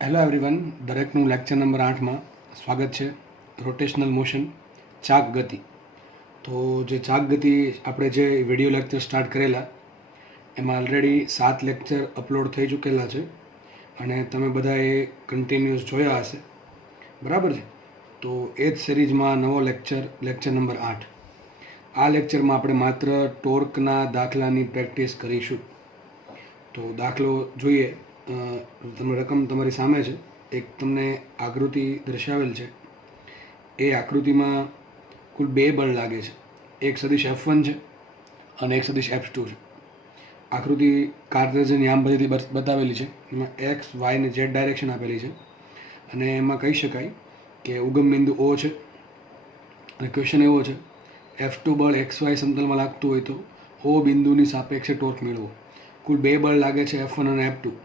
Hello everyone, દરેકનું lecture number 8માં સ્વાગત છે. રોટેશનલ મોશન, ચાક ગતિ. તો જે ચાક ગતિ આપણે જે વિડીયો લેક્ચર સ્ટાર્ટ કરેલા એમાં ઓલરેડી 7 લેક્ચર અપલોડ થઈ ચૂકેલા છે અને તમે બધાએ કન્ટિન્યુઅસ જોયા હશે, બરાબર છે. તો એ જ સિરીઝમાં નવો લેક્ચર નંબર 8. આ લેક્ચરમાં આપણે માત્ર ટોર્કના દાખલાની પ્રેક્ટિસ કરીશું. તો દાખલો જોઈએ. તમે રકમ તમારી સામે છે, એક તમને આકૃતિ દર્શાવેલ છે. એ આકૃતિમાં કુલ 2 બળ લાગે છે. એક સદિશ F1 છે અને એક સદિશ F2 છે. આકૃતિ કાર્ટેઝિયન યામ પદ્ધતિ બતાવેલી છે. એમાં એક્સ, વાય ને ઝેડ ડાયરેક્શન આપેલી છે અને એમાં કહી શકાય કે ઉગમ બિંદુ O છે અને ક્વેશ્ચન એવો છે, F2 બળ XY સમતલમાં લાગતું હોય તો O બિંદુની સાપેક્ષે ટોર્ક મેળવો. કુલ 2 બળ લાગે છે, F1 અને F2.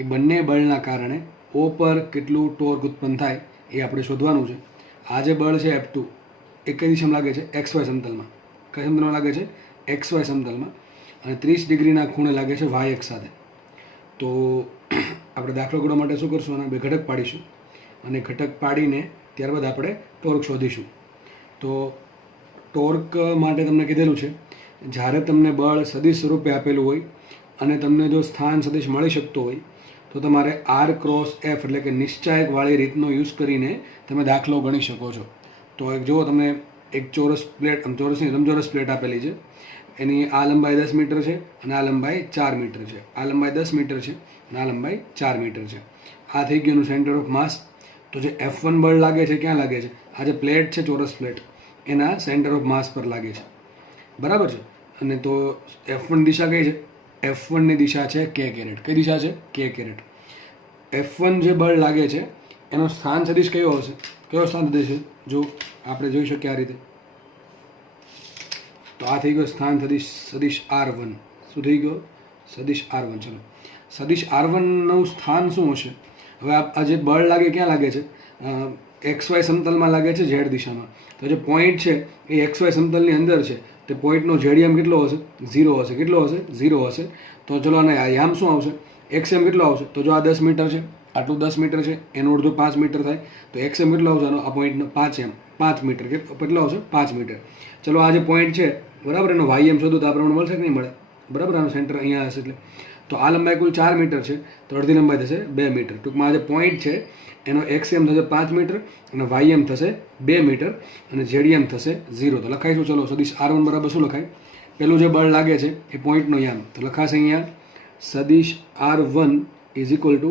એ બંને બળના કારણે O પર કેટલું ટોર્ક ઉત્પન્ન થાય એ આપણે શોધવાનું છે. આ જે બળ છે F2 એ કઈ દિશામાં લાગે છે? XY સમતલમાં. કઈ સમતલમાં લાગે છે? XY સમતલમાં. અને 30 ડિગ્રીના ખૂણે લાગે છે Y અક્ષ સાથે. તો આપણે દાખલો ગણવા માટે શું કરશું? આના 2 ઘટક પાડીશું અને ઘટક પાડીને ત્યારબાદ આપણે ટોર્ક શોધીશું. તો ટોર્ક માટે તમને કીધેલું છે, જ્યારે તમને બળ સદિશ સ્વરૂપે આપેલું હોય અને તમને જો સ્થાન સદિશ મળી શકતો હોય તો તમારે R ક્રોસ F એટલે કે નિશ્ચાયકવાળી રીતનો યુઝ કરીને તમે દાખલો ગણી શકો છો. તો એક જુઓ, તમને એક ચોરસ પ્લેટ, ચોરસની લંબચોરસ પ્લેટ આપેલી છે. એની આ લંબાઈ 10 મીટર છે અને આ લંબાઈ 4 મીટર છે. આ લંબાઈ 10 મીટર છે અને આ લંબાઈ 4 મીટર છે. આ થઈ ગયું સેન્ટર ઓફ માસ. તો જે F1 બળ લાગે છે ક્યાં લાગે છે? આ જે પ્લેટ છે, ચોરસ પ્લેટ, એના સેન્ટર ઓફ માસ પર લાગે છે, બરાબર છે. અને તો F1 દિશા કઈ છે? F1 ની દિશા છે K કેરેટ. કઈ દિશા છે? K caret. F1 જે બળ લાગે છે એનો સ્થાન સદિશ કયો હશે? કયો સ્થાન સદિશ છે? જો આપણે જોઈ શકીએ આ રીતે. તો આ થઈ ગયો સ્થાન સદિશ R1. શું થઈ ગયો? સદિશ R1. ચલો, સદિશ R1 નું સ્થાન શું હશે? હવે આ જે બળ લાગે ક્યાં લાગે છે? XY સમતલમાં લાગે છે, Z દિશામાં. તો જે પોઈન્ટ છે એ XY સમતલની અંદર છે. તે પોઈન્ટનો ZM કેટલો હશે? 0 હશે. કેટલો હશે? 0 હશે. તો ચલો, અને આ યામ શું આવશે? XM કેટલો આવશે? તો જો આ 10 મીટર છે, આટલું 10 મીટર છે, એનું અડધું 5 મીટર થાય. તો XM કેટલો આવશે? આ પોઈન્ટનો 5 મીટર. કેટલો આવશે? 5 મીટર. ચલો, આ જે પોઈન્ટ છે, બરાબર, એનો YM શોધો તો આ પ્રમાણે મળશે કે નહીં મળે? બરાબર, આનું સેન્ટર અહીંયા હશે. એટલે તો આ લંબાઈ કુલ 4 મીટર છે, તો અડધી લંબાઈ થશે 2 મીટર. ટૂંકમાં આ જે પોઈન્ટ છે એનો XM થશે 5 મીટર અને YM થશે 2 મીટર અને ZM થશે 0. તો લખાઈશું. ચલો, સદિશ R1 બરાબર શું લખાય? પેલું જે બળ લાગે છે એ પોઈન્ટનો યામ, તો લખાશે અહીંયા સદિશ R1 ઇઝ ઇક્વલ ટુ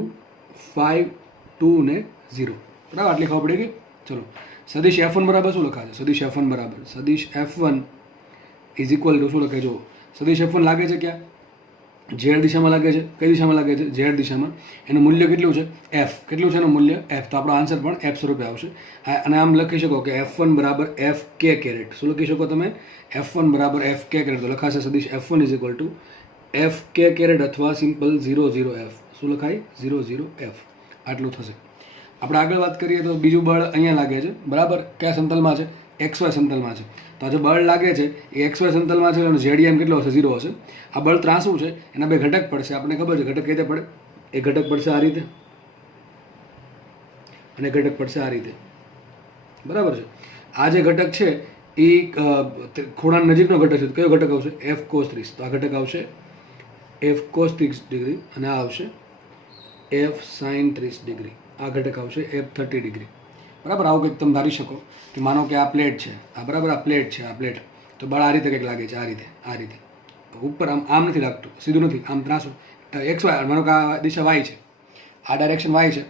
5, 2 ને 0. બરાબર, આટલી ખબર પડી ગઈ. ચલો, સદિશ F1 બરાબર શું લખાશે? સદિશ F1 બરાબર સદિશ F1 ઇઝ ઇક્વલ ટુ શું લખાય? જો સદિશ F1 લાગે છે ક્યાં? Z દિશામાં લાગે છે. કઈ દિશામાં લાગે છે? Z દિશામાં. એનું મૂલ્ય કેટલું છે? F. કેટલું છે એનું મૂલ્ય? F. તો આપણો આન્સર પણ F સ્વરૂપે આવશે. અને આમ લખી શકો કે F1 બરાબર FK કેરેટ. શું લખી શકો તમે? F1 બરાબર FK કેરેટ. તો લખાશે સદિશ F1 is equal to FK caret અથવા સિમ્પલ 00F. શું લખાય? 00F. આટલું થશે. આપણે આગળ વાત કરીએ તો બીજું બળ અહીંયા લાગે છે, બરાબર. કયા સમતલમાં છે? XY સમતલમાં છે. તો આ જે બળ લાગે છે એ XY સમતલમાં છે. એનો ZM કેટલો હશે? 0 હશે. આ બળ ત્રાંસું છે, એના 2 ઘટક પડશે. આપણને ખબર છે ઘટક કઈ રીતે પડે. એક ઘટક પડશે આ રીતે અને ઘટક પડશે આ રીતે, બરાબર છે. આ જે ઘટક છે એ ખૂણા નજીકનો ઘટક છે. કયો ઘટક આવશે? F cos 30. તો આ ઘટક આવશે F cos 30 ડિગ્રી અને આ આવશે F sin 30 ડિગ્રી. આ ઘટક આવશે F 30 ડિગ્રી. બરાબર. આવું કંઈક તમે ધારી શકો કે માનો કે આ પ્લેટ છે, આ બરાબર, આ પ્લેટ છે, આ પ્લેટ. તો બળ આ રીતે કંઈક લાગે છે, આ રીતે ઉપર. આમ નથી લાગતું, સીધું નથી, આમ ત્રાસું. XY, માનો કે આ દિશા Y છે, આ ડાયરેક્શન Y છે,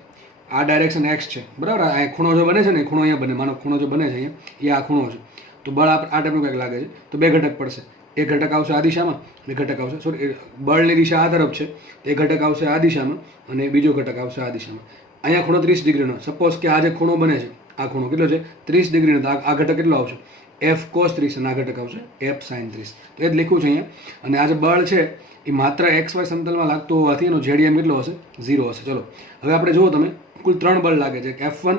આ ડાયરેક્શન X છે, બરાબર. આ ખૂણો જો બને છે ને, ખૂણો અહીંયા બને. માનો ખૂણો જો બને છે અહીંયા, એ આ ખૂણો છે. તો બળ આ ટાઈપનું કંઈક લાગે છે. તો 2 ઘટક પડશે. એક ઘટક આવશે આ દિશામાં અને ઘટક આવશે, સોરી, બળની દિશા આ તરફ છે, એક ઘટક આવશે આ દિશામાં અને બીજો ઘટક આવશે આ દિશામાં. અહીંયા ખૂણો 30 ડિગ્રીનો. સપોઝ કે આ જે ખૂણો બને છે, આ ખૂણો કેટલો છે? 30 ડિગ્રીનો. તો આ ઘટક કેટલો આવશે? F cos 30 અને આ ઘટક આવશે F sin 30. તો એ જ લખ્યું છે અહીંયા. અને આ જે બળ છે એ માત્ર XY સમતલમાં લાગતું હોવાથી એનો ZM કેટલો હશે? 0 હશે. ચલો, હવે આપણે જુઓ, તમે કુલ 3 બળ લાગે છે. F1,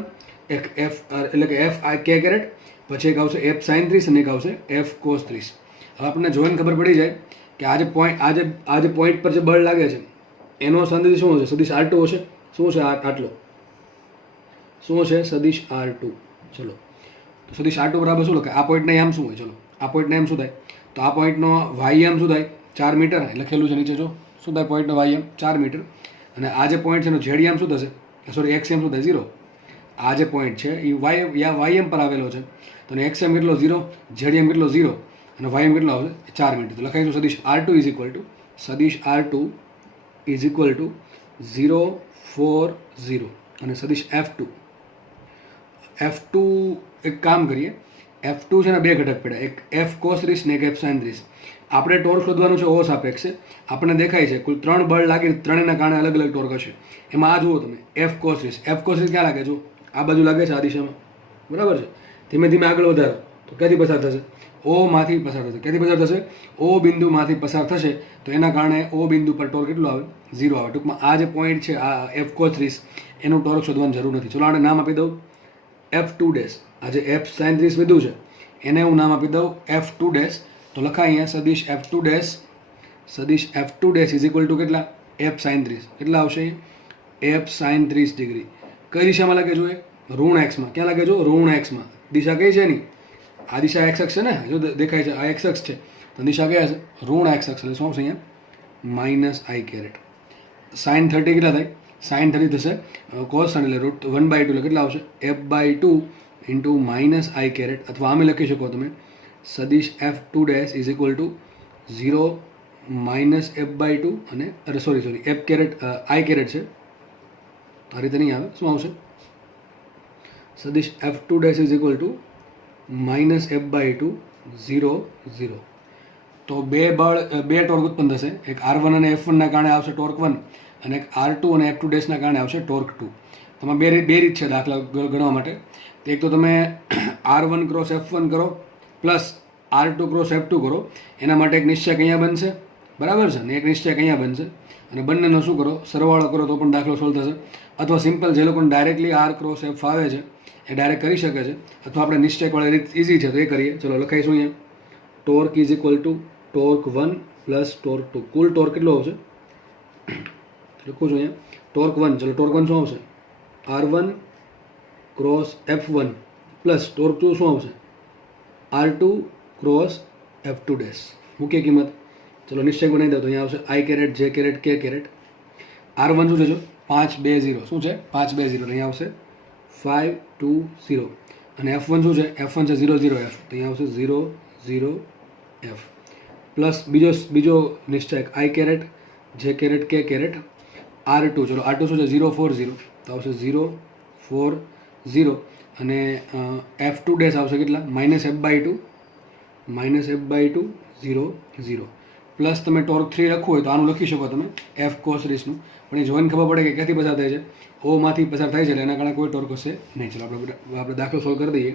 એક F એટલે કે F K કેરેટ, પછી એક આવશે F sin 30 અને એક આવશે F cos 30. હવે આપણને જોઈને ખબર પડી જાય કે આ જે પોઈન્ટ પર જે બળ લાગે છે એનો સદિશ શું હશે? સદિશ R2 હશે. શું છે આટલો, શું છે સદિશ R2. ચલો તો સદિશ R2 બરાબર શું લખાય? આ પોઈન્ટના યામ શું હોય? ચલો આ પોઈન્ટના યામ શું થાય? તો આ પોઈન્ટનો વાય યામ શું થાય? 4 મીટર લખેલું છે નીચે. જો શું થાય પોઈન્ટનો વાય યામ? 4 મીટર. અને આ જે પોઈન્ટ છે એનો ઝેડ યામ શું થશે? સોરી એક્સ યામ શું થાય? 0. આ જે પોઈન્ટ છે એ વાય યામ પર આવેલો છે, તો એક્સ યામ કેટલો? 0. ઝેડ યામ કેટલો? 0. અને વાય યામ કેટલો આવશે? 4 મીટર. તો લખાઈશું સદિશ R2 ઇઝ ઇક્વલ ટુ 0 4 0. અને સદિશ F2 એક કામ કરીએ, F2 છે ને બે ઘટક પડ્યા, એક F cos 30 ને એક F sin 30. આપણે ટોર્ક શોધવાનું છે ઓ સાપેક્ષે. આપણને દેખાય છે કુલ 3 બળ લાગે, ત્રણેયના કારણે અલગ અલગ ટોર્ક હશે. એમાં આ જુઓ તમે F cos 30. F cos 30 ક્યાં લાગે? જો આ બાજુ લાગે છે, આ દિશામાં, બરાબર છે. ધીમે ધીમે આગળ વધારો તો ક્યાંથી પસાર થશે? ઓ માંથી પસાર થશે. ક્યાંથી પસાર થશે? ઓ બિંદુમાંથી પસાર થશે. તો એના કારણે ઓ બિંદુ પર ટોર્ક કેટલો આવે? 0 આવે. ટૂંકમાં આ જે પોઈન્ટ છે આ F cos 30 એનું ટોર્ક શોધવાની જરૂર નથી. ચલો આને નામ આપી દઉં F2 આ જે F sin 30 લીધું છે એને હું નામ આપી દઉં F2. તો લખાય અહીંયા સદિશ F2 ઇઝ ઇક્વલ ટુ કેટલા? F sin 30. કેટલા આવશે? F sin 30 degree. કઈ દિશામાં લાગે? જો ઋણ એક્સમાં. ક્યાં લાગે? જો ઋણ એક્સમાં. દિશા કઈ છે એની? આ દિશા એક્સ અક્ષ છે ને, જો દેખાય છે આ એક્સ અક્ષ છે, તો દિશા કયા છે? ઋણ એક્સ અક્ષ. એટલે શું આવશે અહીંયા? -i. sin 30 કેટલા થાય? sin 30 થશે cos એટલે √1/2 એટલે કેટલા આવશે? f/2 into -i. અથવા આમે લખી શકો તમે સદિશ F2 is equal two 0 -f/2 અને sorry f caret i caret છે, આ રીતે નહીં આવે. શું આવશે? સદિશ F2 is equal two -f/2 0 0. તો બે ટોર્ક ઉત્પન્ન થશે. એક R1 અને F1 ના કારણે આવશે ટોર્ક 1, અને એક R2 અને F2 ના કારણે આવશે ટોર્ક 2. તમારે બે રીત છે દાખલા ગણવા માટે. એક તો તમે R1 ક્રોસ F1 કરો પ્લસ R2 ક્રોસ F2 કરો. એના માટે એક નિશ્ચયક અહીંયા બનશે, બરાબર છે ને, એક નિશ્ચયક અહીંયા બનશે. અને બંનેનો શું કરો? સરવાળો કરો તો પણ દાખલો સોલ્વ થશે. અથવા સિમ્પલ જે લોકોને ડાયરેક્ટલી R ક્રોસ F આવે છે એ ડાયરેક્ટ કરી શકે છે. અથવા આપણે નિશ્ચયકવાળી રીત ઇઝી છે તો એ કરીએ. ચલો લખાઈશું અહીંયા torque is equal two torque 1 plus torque 2. Cool torque કેટલો આવશે? લખું છું અહીંયા ટોર્ક 1. ચલો ટોર્ક 1 શું આવશે? R1 cross F1 plus torque 2 શું આવશે? R2 cross F2. મુખ્ય કિંમત ચલો નિશ્ચય બનાવી દો તો અહીંયા આવશે i caret, j caret, k caret. R1 શું છે? જો 5 2 0. શું છે? 5 2 0. અહીંયા આવશે 5 2 0. અને F1 શું છે? F1 છે 0 0 F. તો અહીંયા આવશે 0 0 F. પ્લસ બીજો નિશ્ચયક i caret, j caret, k caret. R2 ચલો R2 શું છે? 0 4 0. તો આવશે 0 4 0. અને F2 આવશે કેટલા? -f/2 0 0. પ્લસ તમે ટોર્ક 3 લખવું હોય તો આનું લખી શકો તમે F cos 30 નું. પણ એ જોઈને ખબર પડે કે ક્યાંથી પસાર થાય છે? ઓ માંથી પસાર થાય છે, એટલે એના કારણે કોઈ ટોર્ક હશે નહીં. ચલો આપણે દાખલો સોલ્વ કરી દઈએ.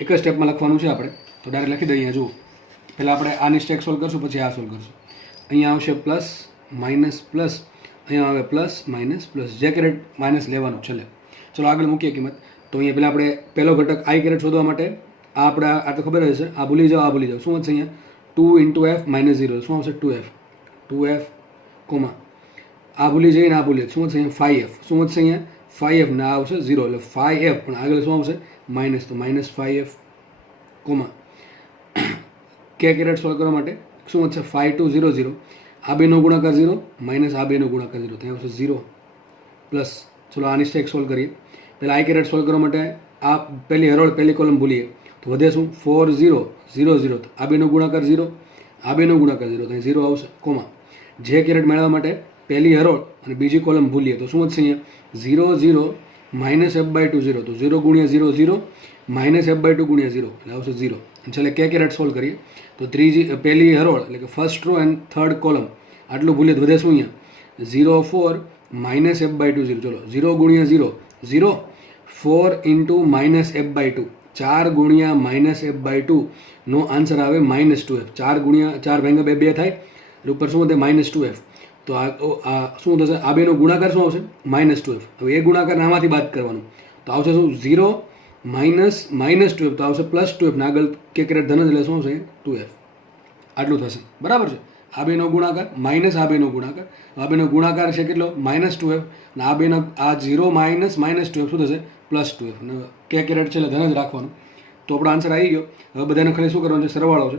એક જ સ્ટેપમાં લખવાનું છે આપણે, તો ડાયરેક્ટ લખી દઈએ. જુઓ પહેલાં આપણે આ નિશ્ચયક સોલ્વ કરશું, પછી આ સોલ્વ કરશું. અહીંયા આવશે પ્લસ માઇનસ પ્લસ, અહીંયા આવે પ્લસ માઇનસ પ્લસ. જે કેરેટ માઇનસ લેવાનું છેલ્લે. ચલો આગળ મૂકીએ કિંમત. તો અહીંયા પહેલાં આપણે પહેલો ઘટક i કેરેટ શોધવા માટે આ તો ખબર હશે, આ ભૂલી જાઓ, આ ભૂલી જાઓ. શું વધશે અહીંયા? 2 ઇન્ટુ F -0. શું આવશે? 2F કોમા આ ભૂલી જઈને આ ભૂલીએ. શું વધશે અહીંયા? 5F. શું વધશે અહીંયા? 5F ને આ આવશે 0 એટલે 5F, પણ આગળ શું આવશે? માઇનસ. તો -5F comma k caret solve કરવા માટે શું વધશે? 5 2 0 0. આ બેનો ગુણાકાર 0 માઇનસ આ બેનો ગુણાકાર 0. ત્યાં આવશે 0 પ્લસ. ચલો આ નિશ્ચયક સોલ્વ કરીએ. પહેલાં i કેરેટ સોલ્વ કરવા માટે આ પહેલી હરોળ પહેલી કોલમ ભૂલીએ તો વધે શું? 4 0 0 0. આ બેનો ગુણાકાર 0, આ બેનો ગુણાકાર 0. તો 0 આવશે કોમા. જે કેરેટ મેળવવા માટે પહેલી હરોળ અને બીજી કોલમ ભૂલીએ તો શું વધશે અહીંયા? 0 0 -f/2 0. તો 0 ગુણ્યા 0 0 -f/2 ગુણ્યા 0 એટલે આવશે 0. અને છેલ્લે k કેરેટ સોલ્વ કરીએ તો પહેલી હરોળ એટલે કે first raw and third column આટલું ભૂલીએ તો વધે શું અહીંયા? 0 4 -f/2 0. ચલો 0 ગુણ્યા 0 0, 4 ઇન્ટુ -f/2, 4 ગુણ્યા -f/2 નો આન્સર આવે -2f. 4 ગુણ્યા 4 ભાગ્યા 2 2 થાય એટલે ઉપર શું વધે? -2f. તો આ શું થશે? આ બેનો ગુણાકાર શું આવશે? -2f. હવે એ ગુણાકાર આમાંથી બાદ કરવાનું તો આવશે શું? 0 -2f. તો આવશે +2f ને આગળ k કેરેટ ધન એટલે શું આવશે? 2f. આટલું થશે, બરાબર છે. આ બેનો ગુણાકાર માઇનસ આ બેનો ગુણાકાર. આ બેનો ગુણાકાર છે કેટલો? -2f. અને આ બેનો આ 0 માઇનસ -2f શું થશે? +2f. અને કે કેરેટ છે એટલે ધન જ રાખવાનું. તો આપણો આન્સર આવી ગયો. હવે બધાને ખાલી શું કરવાનું છે? સરવાળો છે.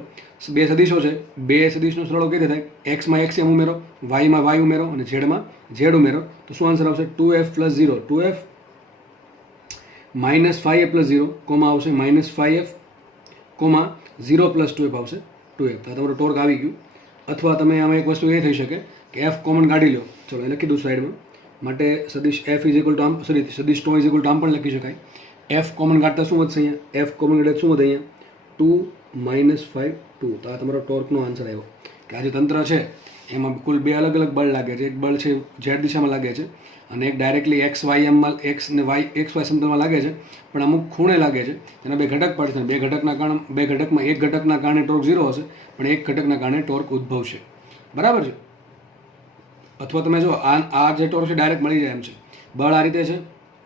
બે સદીશો છે, બે સદીશનો સરવાળો કઈ રીતે થાય? એક્સમાં એક્સ એમ ઉમેરો, વાયમાં વાય ઉમેરો અને ઝેડમાં ઝેડ ઉમેરો. તો શું આન્સર આવશે? 2f + 0, 2f -5f + 0, કોમા આવશે -5f, કોમા 0 + 2f આવશે 2f. તો તમારો ટોર્ક આવી ગયું. અથવા તમે આમાં એક વસ્તુ એ થઈ શકે કે f કોમન કાઢી લો. ચલો એ લખી દઉં સાઈડમાં. માટે સદીશ f = આમ, સોરી સદીશ τ = આમ પણ લખી શકાય. f કોમન કાઢતા શું વધશે અહીંયા? f કોમન કાઢતા શું વધે અહીંયા? 2 - 5 2. તો આ તમારો ટોર્કનો આન્સર આવ્યો. કે આ જે તંત્ર છે એમાં કુલ બે અલગ અલગ બળ લાગે છે. એક બળ છે ઝેડ દિશામાં લાગે છે અને એક ડાયરેક્ટલી એક્સ વાય એમમાં એક્સ ને વાય એક્સ વાય સમતલમાં લાગે છે, પણ અમુક ખૂણે લાગે છે. એના બે ઘટક પડશે. બે ઘટકમાં એક ઘટકના કારણે ટોર્ક 0 હશે, પણ એક ઘટકના કારણે ટોર્ક ઉદ્ભવશે. બરાબર છે? અથવા તમે જો આ જે ટોર્ક છે ડાયરેક્ટ મળી જાય એમ છે. બળ આ રીતે છે,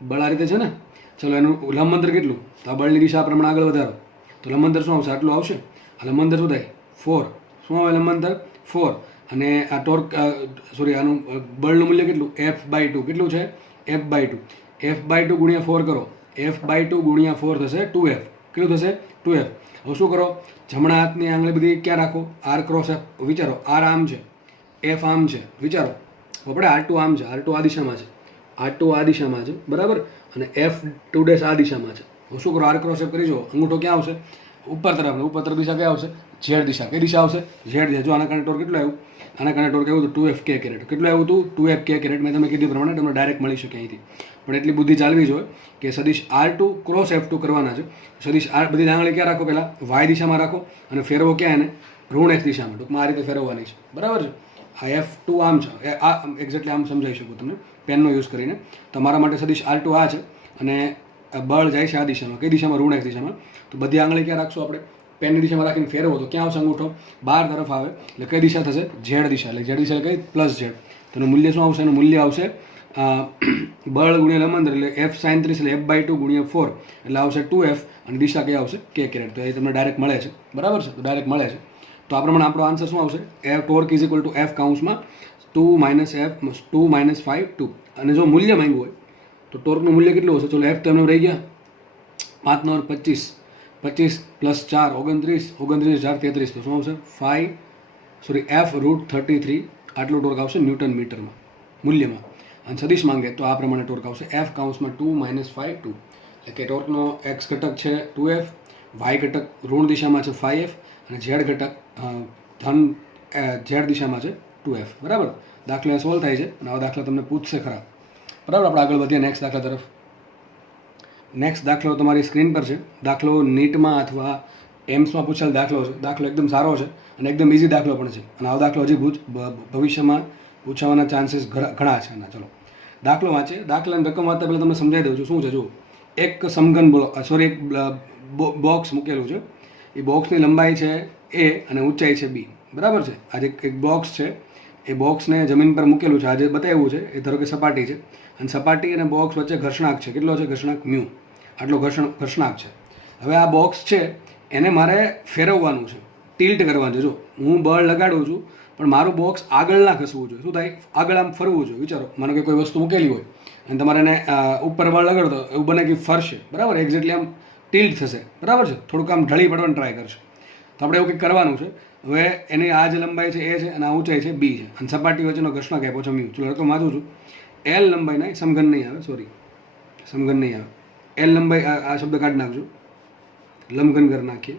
બળ આ રીતે છે ને. ચલો એનું લંબ અંતર કેટલું? તો આ બળની દિશા પ્રમાણે આગળ વધારો. તો લંબ અંતર શું આવશે? આટલું આવશે. આ લંબ અંતર શું થાય? 4. શું આવે લંબ અંતર? 4. અને આ ટોર્ક સોરી આનું બળનું મૂલ્ય કેટલું? f/2. કેટલું છે? f/2. f/2 ગુણ્યા 4 કરો. f/2 ગુણ્યા 4 થશે 2f. કેટલું થશે? 2f. હવે શું કરો? જમણા હાથની આંગળી બધી ક્યાં રાખો? r cross f. વિચારો r આમ છે, f આમ છે. વિચારો આપણે r2 આમ છે, r2 આ દિશામાં છે, r2 આ દિશામાં છે. બરાબર? અને f2' આ દિશામાં છે. હવે શું કરો? r ક્રોસ f કરી જુઓ. અંગૂઠો ક્યાં આવશે? ઉપર તરફ. ઉપર તરફ દિશા ક્યાં આવશે? ઝેડ દિશા. કઈ દિશા આવશે? ઝેડ દિશા. જો આના કારણે ટોર્ક કેટલું આવ્યું? આના કારણે ટોર્ક આવ્યું હતું 2f k કેરેટ. કેટલું આવ્યું હતું? 2f k caret. મેં તમે કીધું પ્રમાણે તમને ડાયરેક્ટ મળી શકે અહીંથી. પણ એટલી બુદ્ધિ ચાલવી જોઈએ કે સદીશ r2 ક્રોસ f2 કરવાના છે. સદીશ r બધી આંગળી ક્યાં રાખો? પહેલાં y દિશામાં રાખો અને ફેરવો ક્યાં એને? ઋણ x દિશામાં. ટૂંકમાં આ રીતે ફેરવવાની છે. બરાબર છે? આ f2 આમ છે. આ એક્ઝેક્ટલી આમ સમજાવી શકું તમને પેનનો યુઝ કરીને. તમારા માટે સદીશ r2 આ છે અને બળ જાય છે આ દિશામાં. કઈ દિશામાં? ઋણ x દિશામાં. તો બધી આંગળી ક્યાં રાખશો આપણે? પેનની દિશામાં રાખીને ફેરવો તો ક્યાં આવશે અંગૂઠો? બહાર તરફ આવે. એટલે કઈ દિશા થશે? ઝેડ દિશા. એટલે ઝેડ દિશા કઈ? +z. તો એનું મૂલ્ય શું આવશે? એનું મૂલ્ય આવશે બળ ગુણ્યા લંબ અંતર એટલે f sin 30 એટલે f/2 ગુણ્યા 4 એટલે આવશે 2f. અને દિશા કઈ આવશે? k caret. તો એ તમને ડાયરેક્ટ મળે છે. બરાબર છે? તો ડાયરેક્ટ મળે છે. તો આ પ્રમાણે આપણો આન્સર શું આવશે? ટોર્ક = f કૌંસમાં 2 - f 2 - 5 2. અને જો મૂલ્ય માંગ્યું હોય તો ટોર્કનું મૂલ્ય કેટલું હશે? ચલો f તો એમને રહી ગયા 5 9 25, 25 + 4 29, 29 4 33. તો શું આવશે? f√33. આટલું ટોર્ક આવશે ન્યૂટન મીટરમાં મૂલ્યમાં. અને સદીશ માંગે તો આ પ્રમાણે ટોર્ક આવશે f કૌંસમાં 2 - 5 2. એટલે કે ટોર્કનો x ઘટક છે 2f, y ઘટક ઋણ દિશામાં છે 5f અને z ઘટક ધન z દિશામાં છે 2f. બરાબર? દાખલા સોલ્વ થાય છે અને આવા દાખલા તમને પૂછશે ખરા. બરાબર? આપણે આગળ વધીએ નેક્સ્ટ દાખલા તરફ. નેક્સ્ટ દાખલો તમારી સ્ક્રીન પર છે. દાખલો નીટમાં અથવા એમ્સમાં પૂછેલ દાખલો છે. દાખલો એકદમ સારો છે અને એકદમ ઇઝી દાખલો પણ છે. અને આવો દાખલો હજી ભવિષ્યમાં પૂછાવાના ચાન્સીસ ઘણા છે. એના ચલો દાખલો વાંચે. દાખલાની રકમ વાંચતા પહેલાં તમને સમજાવી દઉં છું શું છે. જુઓ, એક સમઘન એક બોક્સ મૂકેલું છે. એ બોક્સની લંબાઈ છે a અને ઊંચાઈ છે b. બરાબર છે? આજે એક બોક્સ છે. એ બોક્સને જમીન પર મૂકેલું છે. આજે બતાવ્યું છે એ ધારો કે સપાટી છે અને સપાટી અને બોક્સ વચ્ચે ઘર્ષણાંક છે. કેટલો છે ઘર્ષણાંક? μ. આટલો ઘર્ષણાંક છે. હવે આ બોક્સ છે એને મારે ફેરવવાનું છે, ટિલ્ટ કરવાનું છે. જો હું બળ લગાડું છું પણ મારું બોક્સ આગળ ના ખસવું જોઈએ. શું થાય? આગળ આમ ફરવું જોઈએ. વિચારો, માનો કે કોઈ વસ્તુ મૂકેલી હોય અને તમારે એને ઉપર બળ લગાડો તો એવું બને કે ફરશે. બરાબર? એક્ઝેક્ટલી આમ ટિલ્ટ થશે. બરાબર છે? થોડુંક આમ ઢળી પડવાનું ટ્રાય કરશે. તો આપણે એવું કંઈક કરવાનું છે. હવે એની આ જે લંબાઈ છે એ છે અને આ ઊંચાઈ છે b છે અને સપાટી વચ્ચેનો ઘર્ષણાંક આપ્યો છે μ. ચલો રકમ વાંચું છું. l લંબાઈ નહીં, સમઘન નહીં આવે, સોરી સમઘન નહીં આવે. l લંબાઈ આ શબ્દ કાઢી નાખજો, લંબઘન કરી નાખીએ.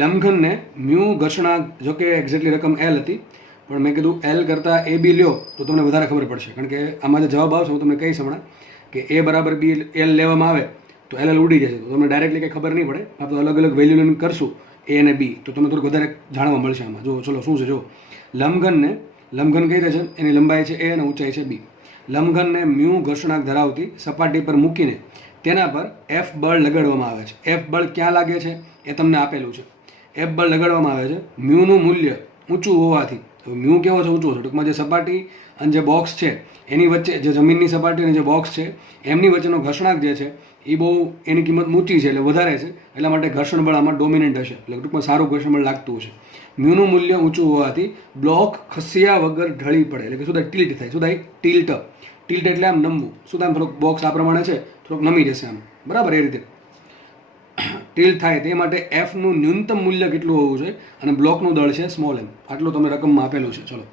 લંબઘનને μ ઘર્ષણાંક, જો કે એક્ઝેક્ટલી રકમ l હતી પણ મેં કીધું l કરતાં ab લ્યો તો તમને વધારે ખબર પડશે. કારણ કે આમાં જે જવાબ આવશે હું તમને કહીશ હમણાં કે a = b l લેવામાં આવે તો l ઉડી જશે. તો તમને ડાયરેક્ટલી કંઈ ખબર નહીં પડે. આપણે અલગ અલગ વેલ્યુ લઈને કરશું a અને b તો તમને થોડુંક વધારે જાણવા મળશે આમાં. જો ચલો શું છે. જો લંબઘન કઈ છે? એની લંબાઈ છે a અને ઊંચાઈ છે b. લંબઘનને μ ઘર્ષણાંક ધરાવતી સપાટી પર મૂકીને તેના પર f બળ લગાડવામાં આવે છે. f બળ ક્યાં લાગે છે એ તમને આપેલું છે. f બળ લગાડવામાં આવે છે. μનું મૂલ્ય ઊંચું હોવાથી, મ્યુ કેવો છે? ઊંચો છે. ટૂંકમાં જે સપાટી અને જે બોક્સ છે એની વચ્ચે, જે જમીનની સપાટી અને જે બોક્સ છે એમની વચ્ચેનો ઘર્ષણાંક જે છે એ બહુ, એની કિંમત ઊંચી છે એટલે વધારે છે, એટલા માટે ઘર્ષણ બળ આમાં ડોમિનન્ટ હશે, એટલે ટૂંકમાં સારું ઘર્ષણ બળ લાગતું હશે. મ્યુનું મૂલ્ય ઊંચું હોવાથી બ્લોક ખસ્યા વગર ઢળી પડે, એટલે કે શું થાય? ટિલ્ટ થાય. શું થાય? ટિલ્ટ. ટિલ્ટ એટલે આમ નમવું. શું થાય? થોડુંક બોક્સ આ પ્રમાણે છે, થોડુંક નમી જશે આમ, બરાબર? એ રીતે ટિલ્ટ થાય. તે માટે એફનું ન્યૂનતમ મૂલ્ય કેટલું હોવું જોઈએ? અને બ્લોકનું દળ છે સ્મોલ એમ. આટલું તમે રકમમાં આપેલું છે. ચલો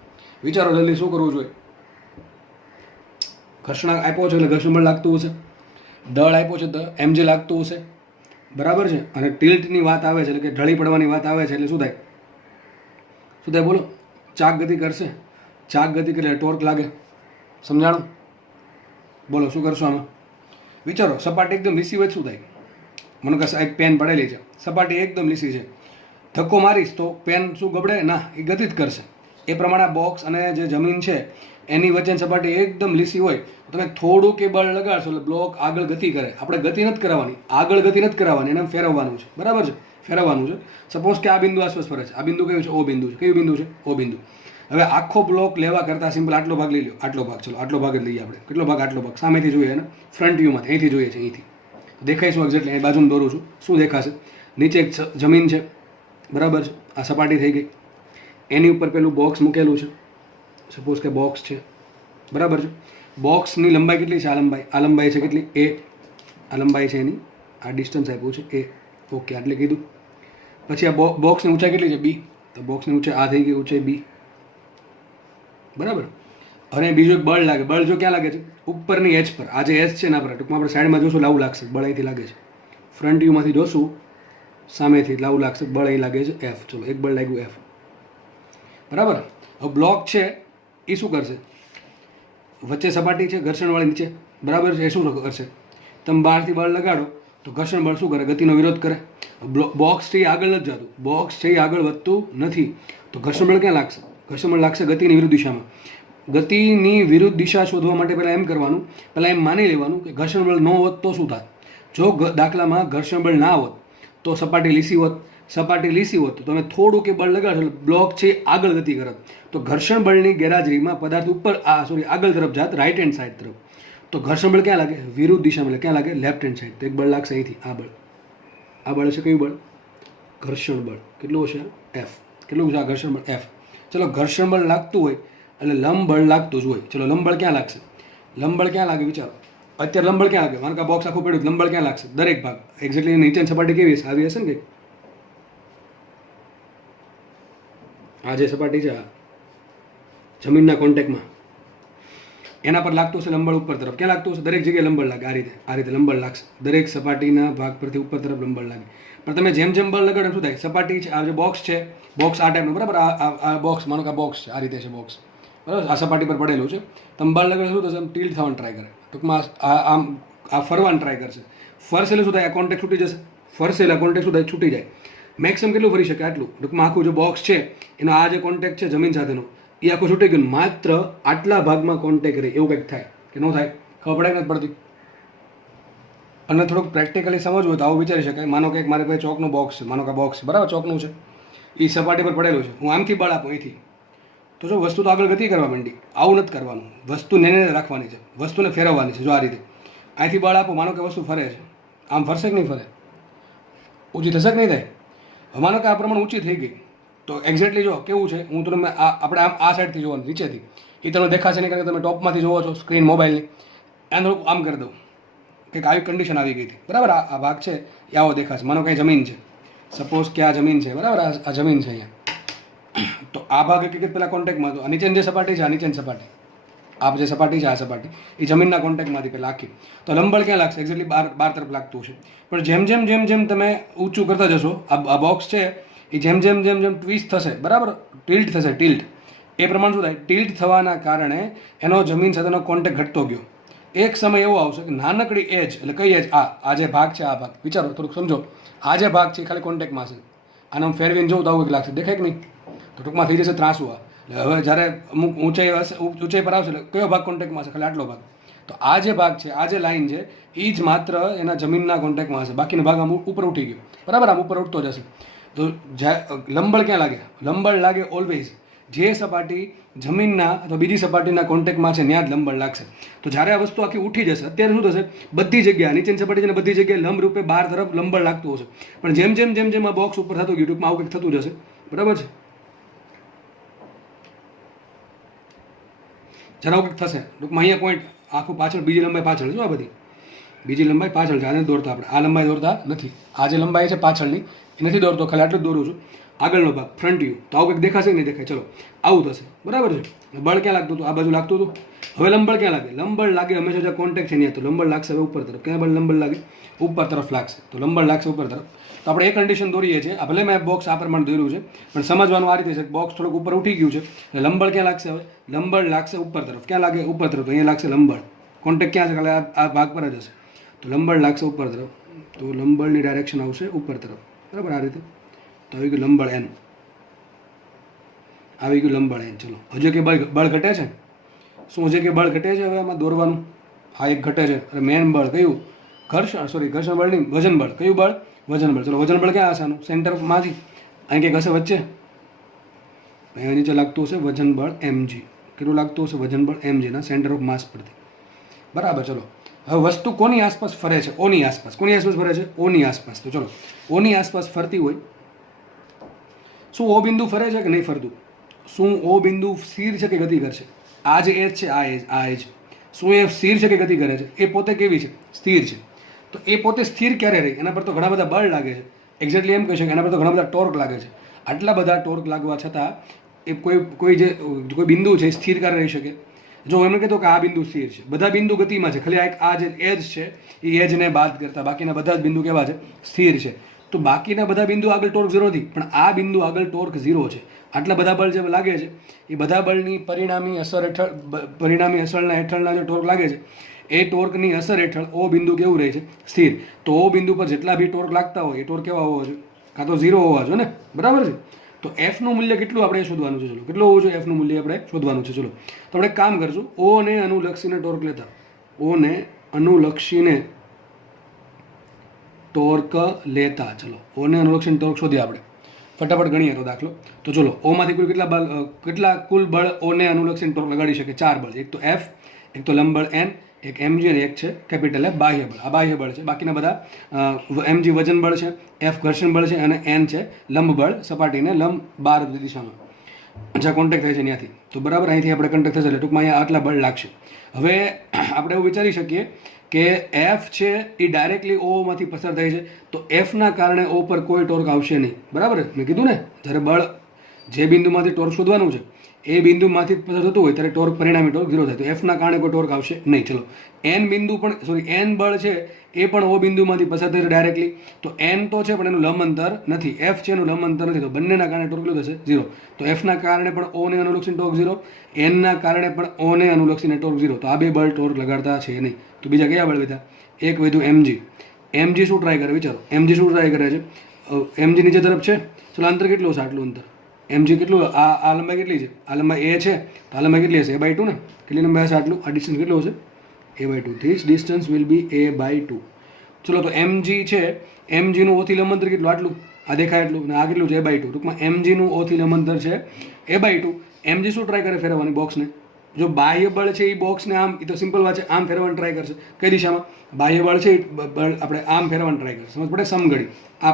વિચારો જલ્દી, શું કરવું જોઈએ? ઘર્ષણાંક આપ્યો છે એટલે ઘર્ષણ બળ લાગતું હશે, દળ આપ્યો છે તો એમ જે લાગતું હશે, બરાબર છે? અને ટિલ્ટની વાત આવે છે એટલે કે ઢળી પડવાની વાત આવે છે એટલે શું થાય? શું થાય? બોલો. ચાક ગતિ કરશે. ચાક ગતિ કરે ટોર્ક લાગે. સમજાણું? બોલો શું કરશો આમાં? વિચારો. સપાટી એકદમ લીસી હોય શું થાય? મને કહે એક પેન પડેલી છે, સપાટી એકદમ લીસી છે, ધક્કો મારીશ તો પેન શું ગબડે? ના, એ ગતિ જ કરશે. એ પ્રમાણે બોક્સ અને જે જમીન છે એની વચ્ચેની સપાટી એકદમ લીસી હોય, તમે થોડું કે બળ લગાડશો એટલે બ્લોક આગળ ગતિ કરે. આપણે ગતિ નથી કરાવવાની, આગળ ગતિ નથી કરાવવાની, એને ફેરવવાનું છે, બરાબર છે? ફેરવવાનું છે. સપોઝ કે આ બિંદુ આસપાસ ફરે છે. આ બિંદુ કયું છે? ઓ બિંદુ છે. કયું બિંદુ છે? ઓ બિંદુ. હવે આખો બ્લોક લેવા કરતાં સિમ્પલ આટલો ભાગ લઈ લો. આટલો ભાગ, ચલો આટલો ભાગ જ લઈએ આપણે. કેટલો ભાગ? આટલો ભાગ. સામેથી જોઈએ ને, ફ્રન્ટ વ્યૂમાંથી, અહીંથી જોઈએ છે, અહીંથી દેખાય શું? એક્ઝેક્ટલી અહીં બાજુમાં દોરું છું. શું દેખાશે? નીચે એક જમીન છે, બરાબર છે? આ સપાટી થઈ ગઈ. એની ઉપર પેલું બોક્સ મૂકેલું છે. સપોઝ કે બોક્સ છે, બરાબર છે? બોક્સની લંબાઈ કેટલી છે? આ લંબાઈ છે કેટલી? એ. આ લંબાઈ છે એની, આ ડિસ્ટન્સ આપ્યું છે એ. ઓકે, આટલે કીધું. પછી આ બોક્સની ઊંચાઈ કેટલી છે? બી. તો બોક્સની ઊંચાઈ આ થઈ ગઈ, ઊંચાઈ બી, બરાબર? અને બીજું એક બળ લાગે. બળ જો ક્યાં લાગે છે? ઉપરની એજ પર. આ જે એજ છે ને આપણે ટૂંકમાં આપણે સાઈડમાં જોશું લાવું લાગશે, બળ અહીંથી લાગે છે. ફ્રન્ટ વ્યૂમાંથી જોશું સામેથી લાવું લાગશે, બળ અહીં લાગે છે એફ. ચલો એક બળ લાગ્યું એફ, બરાબર? હવે બ્લોક છે એ શું કરશે? વચ્ચે સપાટી છે ઘર્ષણવાળી નીચે, બરાબર છે? એ શું કરશે? તમે બહારથી બળ લગાડો તો ઘર્ષણ બળ શું કરે? ગતિનો વિરોધ કરે. બોક્સ છે એ આગળ નથી જતું, બોક્સ છે એ આગળ વધતું નથી, તો ઘર્ષણ બળ ક્યાં લાગશે? ઘર્ષણ બળ લાગશે ગતિની વિરુદ્ધ દિશામાં. ગતિની વિરુદ્ધ દિશા શોધવા માટે પહેલાં એમ કરવાનું, પહેલાં એમ માની લેવાનું કે ઘર્ષણ બળ ન હોત તો શું થાય? જો દાખલામાં ઘર્ષણ બળ ના હોત તો સપાટી લીસી હોત. સપાટી લીસી હોત તો તમે થોડું કે બળ લગાડશો એટલે બ્લોક છે આગળ ગતિ કરત. તો ઘર્ષણ બળની ગેરહાજરીમાં પદાર્થ ઉપર આગળ તરફ જાત, રાઈટ હેન્ડ સાઈડ તરફ. તો ઘર્ષણ બળ ક્યાં લાગે? વિરુદ્ધ દિશામાં. એટલે ક્યાં લાગે? Left hand side. તો એક બળ લાગશે અહીંથી, આ બળ. આ બળ છે કયું બળ? ઘર્ષણ બળ. કેટલું હશે? એફ. કેટલું છે આ ઘર્ષણ બળ? એફ. ચલો ઘર્ષણ બળ લાગતું હોય એટલે લંબ બળ લાગતું જ હોય. ચલો લંબ બળ ક્યાં લાગશે? લંબ બળ ક્યાં લાગે? વિચારો. અત્યારે લંબ બળ ક્યાં લાગે? માનો કે બોક્સ આખું પડ્યું, લંબ બળ ક્યાં લાગશે? દરેક ભાગ એક્ઝેક્ટલી નીચેની સપાટી કેવી હશે? આવી હશે ને કંઈક. આ જે સપાટી છે જમીનના કોન્ટેક્ટમાં, એના પર લાગતું હશે લંબળ ઉપર તરફ. ક્યાં લાગતું હશે? દરેક જગ્યાએ લંબળ લાગે. આ રીતે લંબળ લાગશે. દરેક સપાટીના ભાગ પરથી ઉપર તરફ લંબળ લાગે. પણ તમે જેમ જેમ બળ લગાડો શું થાય? સપાટી છે, આ જે બોક્સ છે, બોક્સ આ ટાઈપનું, બરાબર? આ બોક્સ, માનો કે આ બોક્સ છે, આ રીતે છે બોક્સ, બરાબર? આ સપાટી પર પડેલું છે. તમે બળ લગાડો શું થશે? આમ ટિલ્ટ થવાનું ટ્રાય કરે. ટૂંકમાં આમ આ ફરવાનું ટ્રાય કરશે. ફરશે એટલે શું થાય? આ કોન્ટેક્ટ છૂટી જશે. ફરશે એટલે કોન્ટેક્ટ શું થાય? છૂટી જાય. મેક્સિમમ કેટલું ફરી શકે? આટલું. ટૂંકમાં આખું જે બોક્સ છે એનો આ જે કોન્ટેક્ટ છે જમીન સાથેનો, એ આખું છૂટી ગયું. માત્ર આટલા ભાગમાં કોન્ટેક્ટ રહે, એવું કંઈક થાય કે ન થાય? ખબર પડે નથી પડતી. અને થોડુંક પ્રેક્ટિકલી સમજવું હોય તો આવું વિચારી શકાય. માનો કે મારી પાસે ચોકનું બોક્સ છે, માનો કે બોક્સ છે, બરાબર? ચોકનું છે, એ સપાટી પર પડેલું છે. હું આમથી બળ આપું અહીંથી, તો જો વસ્તુ તો આગળ ગતિ કરવા માંડી. આવું નથી કરવાનું. વસ્તુ નેને રાખવાની છે, વસ્તુને ફેરવવાની છે. જો આ રીતે અહીંથી બળ આપો, માનો કે વસ્તુ ફરે છે, આમ ફરશે કે નહીં ફરે? ઊંચી થશે કે નહીં થાય? માનો કે આ પ્રમાણે ઊંચી થઈ ગઈ તો એક્ઝેક્ટલી જો કેવું છે, હું તમને આપણે આમ આ સાઈડથી જોવાનું, નીચેથી એ તમને દેખાશે નહીં, કારણ કે તમે ટોપમાંથી જોવો છો સ્ક્રીન મોબાઈલની. એને થોડુંક આમ કરી દઉં કે આવી કન્ડિશન આવી ગઈ હતી, બરાબર? આ ભાગ છે એ આવો દેખાશે. માનો કંઈ જમીન છે, સપોઝ કે આ જમીન છે, બરાબર? આ જમીન છે અહીંયા. તો આ ભાગ હકીકત પેલા કોન્ટેક્ટમાં હતો. આ નીચેની જે સપાટી છે, આ નીચેની સપાટી, આ જે સપાટી છે, આ સપાટી એ જમીનના કોન્ટેક્ટમાંથી પહેલાં આખી. તો લંબળ ક્યાં લાગશે? એક્ઝેક્ટલી બાર તરફ લાગતું છે. પણ જેમ તમે ઊંચું કરતા જશો, આ બોક્સ છે એ જેમ ટ્વિસ્ટ થશે, બરાબર? ટિલ્ટ થશે, ટિલ્ટ. એ પ્રમાણે શું થાય? ટિલ્ટ થવાના કારણે એનો જમીન સાથેનો કોન્ટેક્ટ ઘટતો ગયો. એક સમય એવો આવશે કે નાનકડી એજ, એટલે કઈ એજ? આ જે ભાગ છે, આ ભાગ વિચારો, થોડુંક સમજો. આ જે ભાગ છે ખાલી કોન્ટેક્ટમાં છે. આને ફેરવીને જોઉં તો આવું કંઈક લાગશે, દેખાય કે નહીં? તો ટૂંકમાં થઈ જશે ત્રાસું. હવે જ્યારે અમુક ઊંચાઈ પર આવશે એટલે કયો ભાગ કોન્ટેક્ટમાં છે? ખાલી આટલો ભાગ. તો આ જે ભાગ છે, આ જે લાઈન છે, એ જ માત્ર એના જમીનના કોન્ટેક્ટમાં હશે. બાકીનો ભાગ આમ ઉપર ઉઠી ગયો, બરાબર? આમ ઉપર ઉઠતો જશે. તો લંબળ ક્યાં લાગે? લંબળ લાગે ઓલવેઝ જે સપાટી જમીનના અથવા બીજી સપાટીના કોન્ટેક્ટમાં છે ત્યાં જ લંબળ લાગશે. તો જ્યારે આ વસ્તુ આખી ઉઠી જશે, અત્યારે શું થશે, બધી જગ્યા નીચેની સપાટી છે ને બધી જગ્યાએ લંબ રૂપે બહાર તરફ લંબળ લાગતું હશે. પણ જેમ જેમ જેમ જેમ આ બોક્સ ઉપર થતું ગયું ટૂંકમાં આવું કંઈક થતું જશે. બરાબર છે? જરા કંઈક થશે ટૂંકમાં. અહીંયા પોઈન્ટ આખું પાછળ, બીજી લંબાઈ પાછળ જો, આ બધી બીજી લંબાઈ પાછળ છે. આને દોરતા આપણે આ લંબાઈ દોરતા નથી. આ જે લંબાઈ છે પાછળની એ નથી દોરતો, ખાલી આટલું જ દોરું છું. આગળનો ભાગ ફ્રન્ટ વ્યૂ, તો આવું કંઈક દેખાશે નહીં દેખાય. ચલો આવું થશે. બરાબર છે? બળ ક્યાં લાગતું હતું? આ બાજુ લાગતું હતું. હવે લંબળ ક્યાં લાગે? લંબળ લાગે હંમેશા જે કોન્ટેક્ટ છે ત્યાં, તો લંબળ લાગશે હવે ઉપર તરફ. ક્યાં બળ લંબળ લાગે? ઉપર તરફ લાગશે. તો લંબળ લાગશે ઉપર તરફ. તો આપણે એ કન્ડિશન દોરીએ છીએ. આ ભલે મેં બોક્સ આ પ્રમાણે દોર્યું છે, પણ સમજવાનું આ રીતે છે. બોક્સ થોડુંક ઉપર ઉઠી ગયું છે, એટલે લંબળ ક્યાં લાગશે? હવે લંબળ લાગશે ઉપર તરફ. ક્યાં લાગે? ઉપર તરફ. તો અહીંયા લાગશે લંબળ. કોન્ટેક્ટ ક્યાં છે? ખાલી આ ભાગ પર જ હશે. તો લંબળ લાગશે ઉપર તરફ. તો લંબળની ડાયરેક્શન આવશે ઉપર તરફ. બરાબર? આ રીતે. તો આવી ગયું લંબળ એન, આવી ગયું લંબળ એન. ચલો હજુ કે બળ ઘટે છે? શું હજુ કે બળ ઘટે છે? હવે આમાં દોરવાનું હા એક ઘટે છે. અરે મેન બળ કયું? ઘર્ષણ બળ નહીં, વજન બળ. કયું બળ? વજન બળ. ચલો વજન બળ ક્યાં હશે? આનું સેન્ટરમાંથી અહીં કંઈક હશે વચ્ચે. અહીંયા નીચે લાગતું હશે વજન બળ mg. કેટલું લાગતું હશે વજન બળ mg ના સેન્ટર ઓફ માસ પરથી. બરાબર. ચલો હવે વસ્તુ કોની આસપાસ ફરે છે? ઓની આસપાસ. કોની આસપાસ ફરે છે? ઓની આસપાસ. તો ચલો ઓની આસપાસ ફરતી હોય, શું ઓ બિંદુ ફરે છે કે નહીં ફરતું? શું ઓ બિંદુ સ્થિર છે કે ગતિ કરશે? આ જે એજ છે, આ એજ શું એ સ્થિર છે કે ગતિ કરે છે? એ પોતે કેવી છે? સ્થિર છે. તો એ પોતે સ્થિર ક્યારે રહી? એના પર તો ઘણા બધા બળ લાગે છે. એક્ઝેક્ટલી એમ કહી શકે એના પર તો ઘણા બધા ટોર્ક લાગે છે. આટલા બધા ટોર્ક લાગવા છતાં એ કોઈ બિંદુ છે સ્થિર ક્યારે રહી શકે? જો એમને કહેતો કે આ બિંદુ સ્થિર છે, બધા બિંદુ ગતિમાં છે, ખાલી આ જે એજ છે એ એજને બાદ કરતા બાકીના બધા જ બિંદુ કેવા છે? સ્થિર છે. તો બાકીના બધા બિંદુ આગળ ટોર્ક 0 નથી, પણ આ બિંદુ આગળ ટોર્ક 0 છે. આટલા બધા બળ જે લાગે છે એ બધા બળની પરિણામી અસરના હેઠળના જે ટોર્ક લાગે છે એ ટોર્કની અસર હેઠળ ઓ બિંદુ કેવું રહે છે? સ્થિર. તો ઓ બિંદુ પર જેટલા બી ટોર્ક લાગતા હોય એ ટોર્ક કેવા હોવા જોઈએ? કાં તો 0 હોવા જોઈએ ને? બરાબર છે? તો એફનું મૂલ્ય કેટલું આપણે શોધવાનું છે? ચલો કેટલું હોવું જોઈએ એફનું મૂલ્ય આપણે શોધવાનું છે. ચલો તો આપણે એક કામ કરશું, ઓને અનુલક્ષીને ટોર્ક લેતા, ઓને અનુલક્ષીને ટોર્ક લેતા. ચલો ઓને અનુલક્ષીને ટોર્ક શોધીએ આપણે. ફટાફટ ગણીએ તો દાખલો. તો ચલો ઓમાંથી કુલ કેટલા કુલ બળ ઓને અનુલક્ષીને ટોર્ક લગાડી શકે? 4 બળ. એક તો એફ, એક તો લંબબળ એન, એક mg અને એક છે કેપિટલ એફ બાહ્ય બળ. આ બાહ્ય બળ છે. બાકીના બધા mg વજન બળ છે, એફ ઘર્ષણ બળ છે અને n છે લંબ બળ, સપાટીને લંબ 12 દિશામાં જ્યાં કોન્ટેક્ટ થાય છે ત્યાંથી. તો બરાબર અહીંથી આપણે કોન્ટેક્ટ થશે એટલે ટૂંકમાં અહીંયા આટલા બળ લાગશે. હવે આપણે એવું વિચારી શકીએ કે એફ છે એ ડાયરેક્ટલી ઓમાંથી પસાર થાય છે, તો એફના કારણે ઓ પર કોઈ ટોર્ક આવશે નહીં. બરાબર? મેં કીધું ને જ્યારે બળ જે બિંદુમાંથી ટોર્ક શોધવાનું છે એ બિંદુમાંથી પસાર થતું હોય ત્યારે ટોર્ક પરિણામી ટોર્ક 0 થાય. તો એફના કારણે કોઈ ટોર્ક આવશે નહીં. ચલો એન બિંદુ પણ એન બળ છે એ પણ ઓ બિંદુમાંથી પસાર થાય છે ડાયરેક્ટલી. તો એન તો છે પણ એનું લંબ અંતર નથી, એફ છે એનું લંબ અંતર નથી. તો બંનેના કારણે ટોર્ક કેટલું થશે? 0. તો એફના કારણે પણ ઓને અનુલક્ષીને ટોર્ક 0, એનના કારણે પણ ઓને અનુલક્ષીને ટોર્ક 0. તો આ બે બળ ટોર્ક લગાડતા છે નહીં. તો બીજા કયા બળ વધ્યા? એક વધ્યું mg. mg શું ટ્રાય કરે? વિચારો mg શું ટ્રાય કરે છે? mg નીચે તરફ છે. ચલો અંતર કેટલું હશે? આટલું અંતર. mg કેટલું? આ લંબાઈ કેટલી છે? આ લંબાઈ a છે, તો આ લંબાઈ કેટલી હશે? a/2 ને? કેટલી લંબાઈ હશે? આટલું. આ ડિસ્ટન્સ કેટલું હશે? a/2. This distance will be a/2. ચલો તો mg છે, mg નું ઓથી લંબ અંતર કેટલું? આટલું. આ દેખાય એટલું. અને આ કેટલું છે? a/2. ટૂંકમાં mg નું ઓથી લંબ અંતર છે a/2. mg શું ટ્રાય કરે ફેરવવાની? બોક્સને. જો બાહ્ય બળ છે એ બોક્સને આમ, એ તો સિમ્પલ વાત છે, આમ ફેરવવાનું ટ્રાય કરશે. કઈ દિશામાં? બાહ્ય બળ છે બળ આપણે આમ ફેરવવાનું ટ્રાય કરશે. સમજ પડે? સમઘડી આ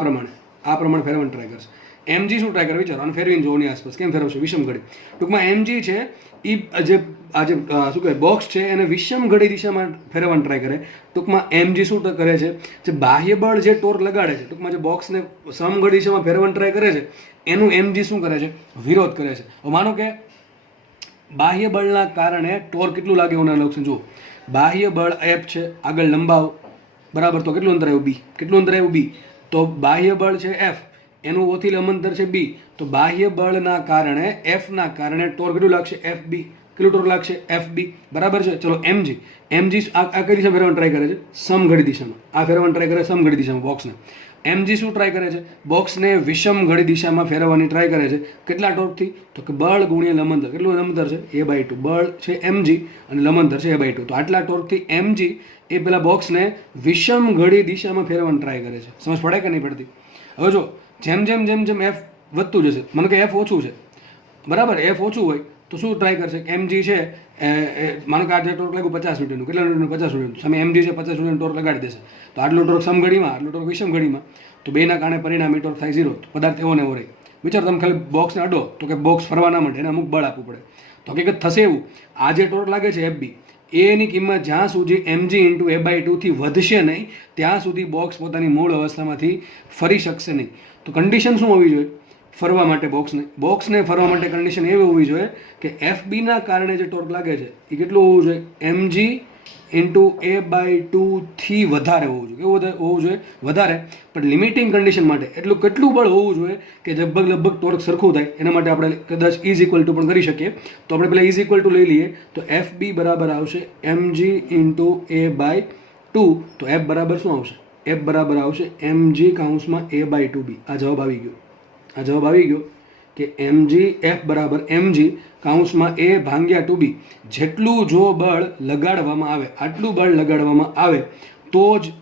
પ્રમાણે ફેરવવાનું ટ્રાય કરશે. mg શું ટ્રાય કરે? વિચારો. અને ફેરવીને જોવાની આસપાસ કેમ ફેરવશે? વિષમ ઘડી. ટૂંકમાં mg છે એ જે શું કહેવાય બોક્સ છે એને વિષમ ઘડી દિશામાં ફેરવવાનું ટ્રાય કરે. ટૂંકમાં mg શું કરે છે? જે બાહ્ય બળ જે ટોર્ક લગાડે છે, ટૂંકમાં જે બોક્સને સમઘડી દિશામાં ફેરવવાનું ટ્રાય કરે છે એનું mg શું કરે છે? વિરોધ કરે છે. હવે માનો કે બાહ્ય બળના કારણે ટોર્ક કેટલું લાગે? ઓના લક્ષણ જુઓ. બાહ્ય બળ એફ છે, આગળ લંબાવ, બરાબર. તો કેટલું અંતર આવ્યું? b. કેટલું અંતર આવ્યું? b. તો બાહ્ય બળ છે એફ, એનું ઓથી લંબ અંતર છે b. તો બાહ્ય બળના કારણે એફના કારણે ટોર્ક કેટલું લાગશે? fb. કેટલું ટોર્ક લાગશે? fb. બરાબર છે? ચલો mg આ કઈ દિશામાં ફેરવવાનું ટ્રાય કરે છે? સમઘડી દિશામાં. આ ફેરવવાનું ટ્રાય કરે સમઘડી દિશામાં બોક્સને. mg શું ટ્રાય કરે છે? બોક્સને વિષમ ઘડી દિશામાં ફેરવવાની ટ્રાય કરે છે. કેટલા ટોર્કથી? તો કે બળ ગુણ્યા લંબ અંતર. કેટલું લંબ અંતર છે? a/2. બળ છે mg અને લંબ અંતર છે a/2. તો આટલા ટોર્કથી mg એ પેલા બોક્સને વિષમ ઘડી દિશામાં ફેરવવાની ટ્રાય કરે છે. સમજ પડે કે નહીં પડતી? હવે જો જેમ જેમ જેમ જેમ એફ વધતું જશે, મને કે એફ ઓછું છે, બરાબર, એફ ઓછું હોય તો શું ટ્રાય કરશે, એમજી છે માનો કે આ જે ટોર્ક લાગ્યું 50 ન્યૂટનનું, કેટલા ન્યૂટનનું, 50 ન્યૂટન, સામે એમજી છે 50 ન્યૂટન ટોર્ક લગાડી દેશે, તો આટલું ટોર્ક સમઘડીમાં, આટલું ટોર્ક વિષમ ઘડીમાં, તો બેના કારણે પરિણામી ટોર્ક થાય 0, પદાર્થ એવો ને એવો રહે. વિચારો તમે ખાલી બોક્સને અડો તો કે બોક્સ ફરવા ના માંડે, એને અમુક બળ આપવું પડે. તો હકીકત થશે એવું, આ જે ટોર્ક લાગે છે એફબી, એની કિંમત જ્યાં સુધી mg ઇન્ટુ a/2 થી વધશે નહીં ત્યાં સુધી બોક્સ પોતાની મૂળ અવસ્થામાંથી ફરી શકશે નહીં. તો કન્ડિશન શું હોવી જોઈએ ફરવા માટે? બોક્સને ફરવા માટે કન્ડિશન એવી હોવી જોઈએ કે એફબીના કારણે જે ટોર્ક લાગે છે એ કેટલું હોવું જોઈએ? mg ઇન્ટુ a/2 થી વધારે હોવું જોઈએ. કેવું હોવું જોઈએ? વધારે. પણ લિમિટિંગ કન્ડિશન માટે કેટલું બળ હોવું જોઈએ કે લગભગ ટોર્ક સરખું થાય? એના માટે આપણે કદાચ ઇઝ ઇક્વલ ટુ પણ કરી શકીએ. તો આપણે પહેલાં ઇઝ ઇક્વલ ટુ લઈ લઈએ. તો એફ બી બરાબર આવશે mg ઇન્ટુ a/2. તો એફ બરાબર શું આવશે? એફ બરાબર આવશે mg કૌંસમાં a/2b. આ જવાબ આવી ગયો કે એફ બરાબર mg કૌંસમાં a ભાગ્યા 2b. જેટલું જો બળ લગાડવામાં આવે, આટલું બળ લગાડવામાં આવે તો જ,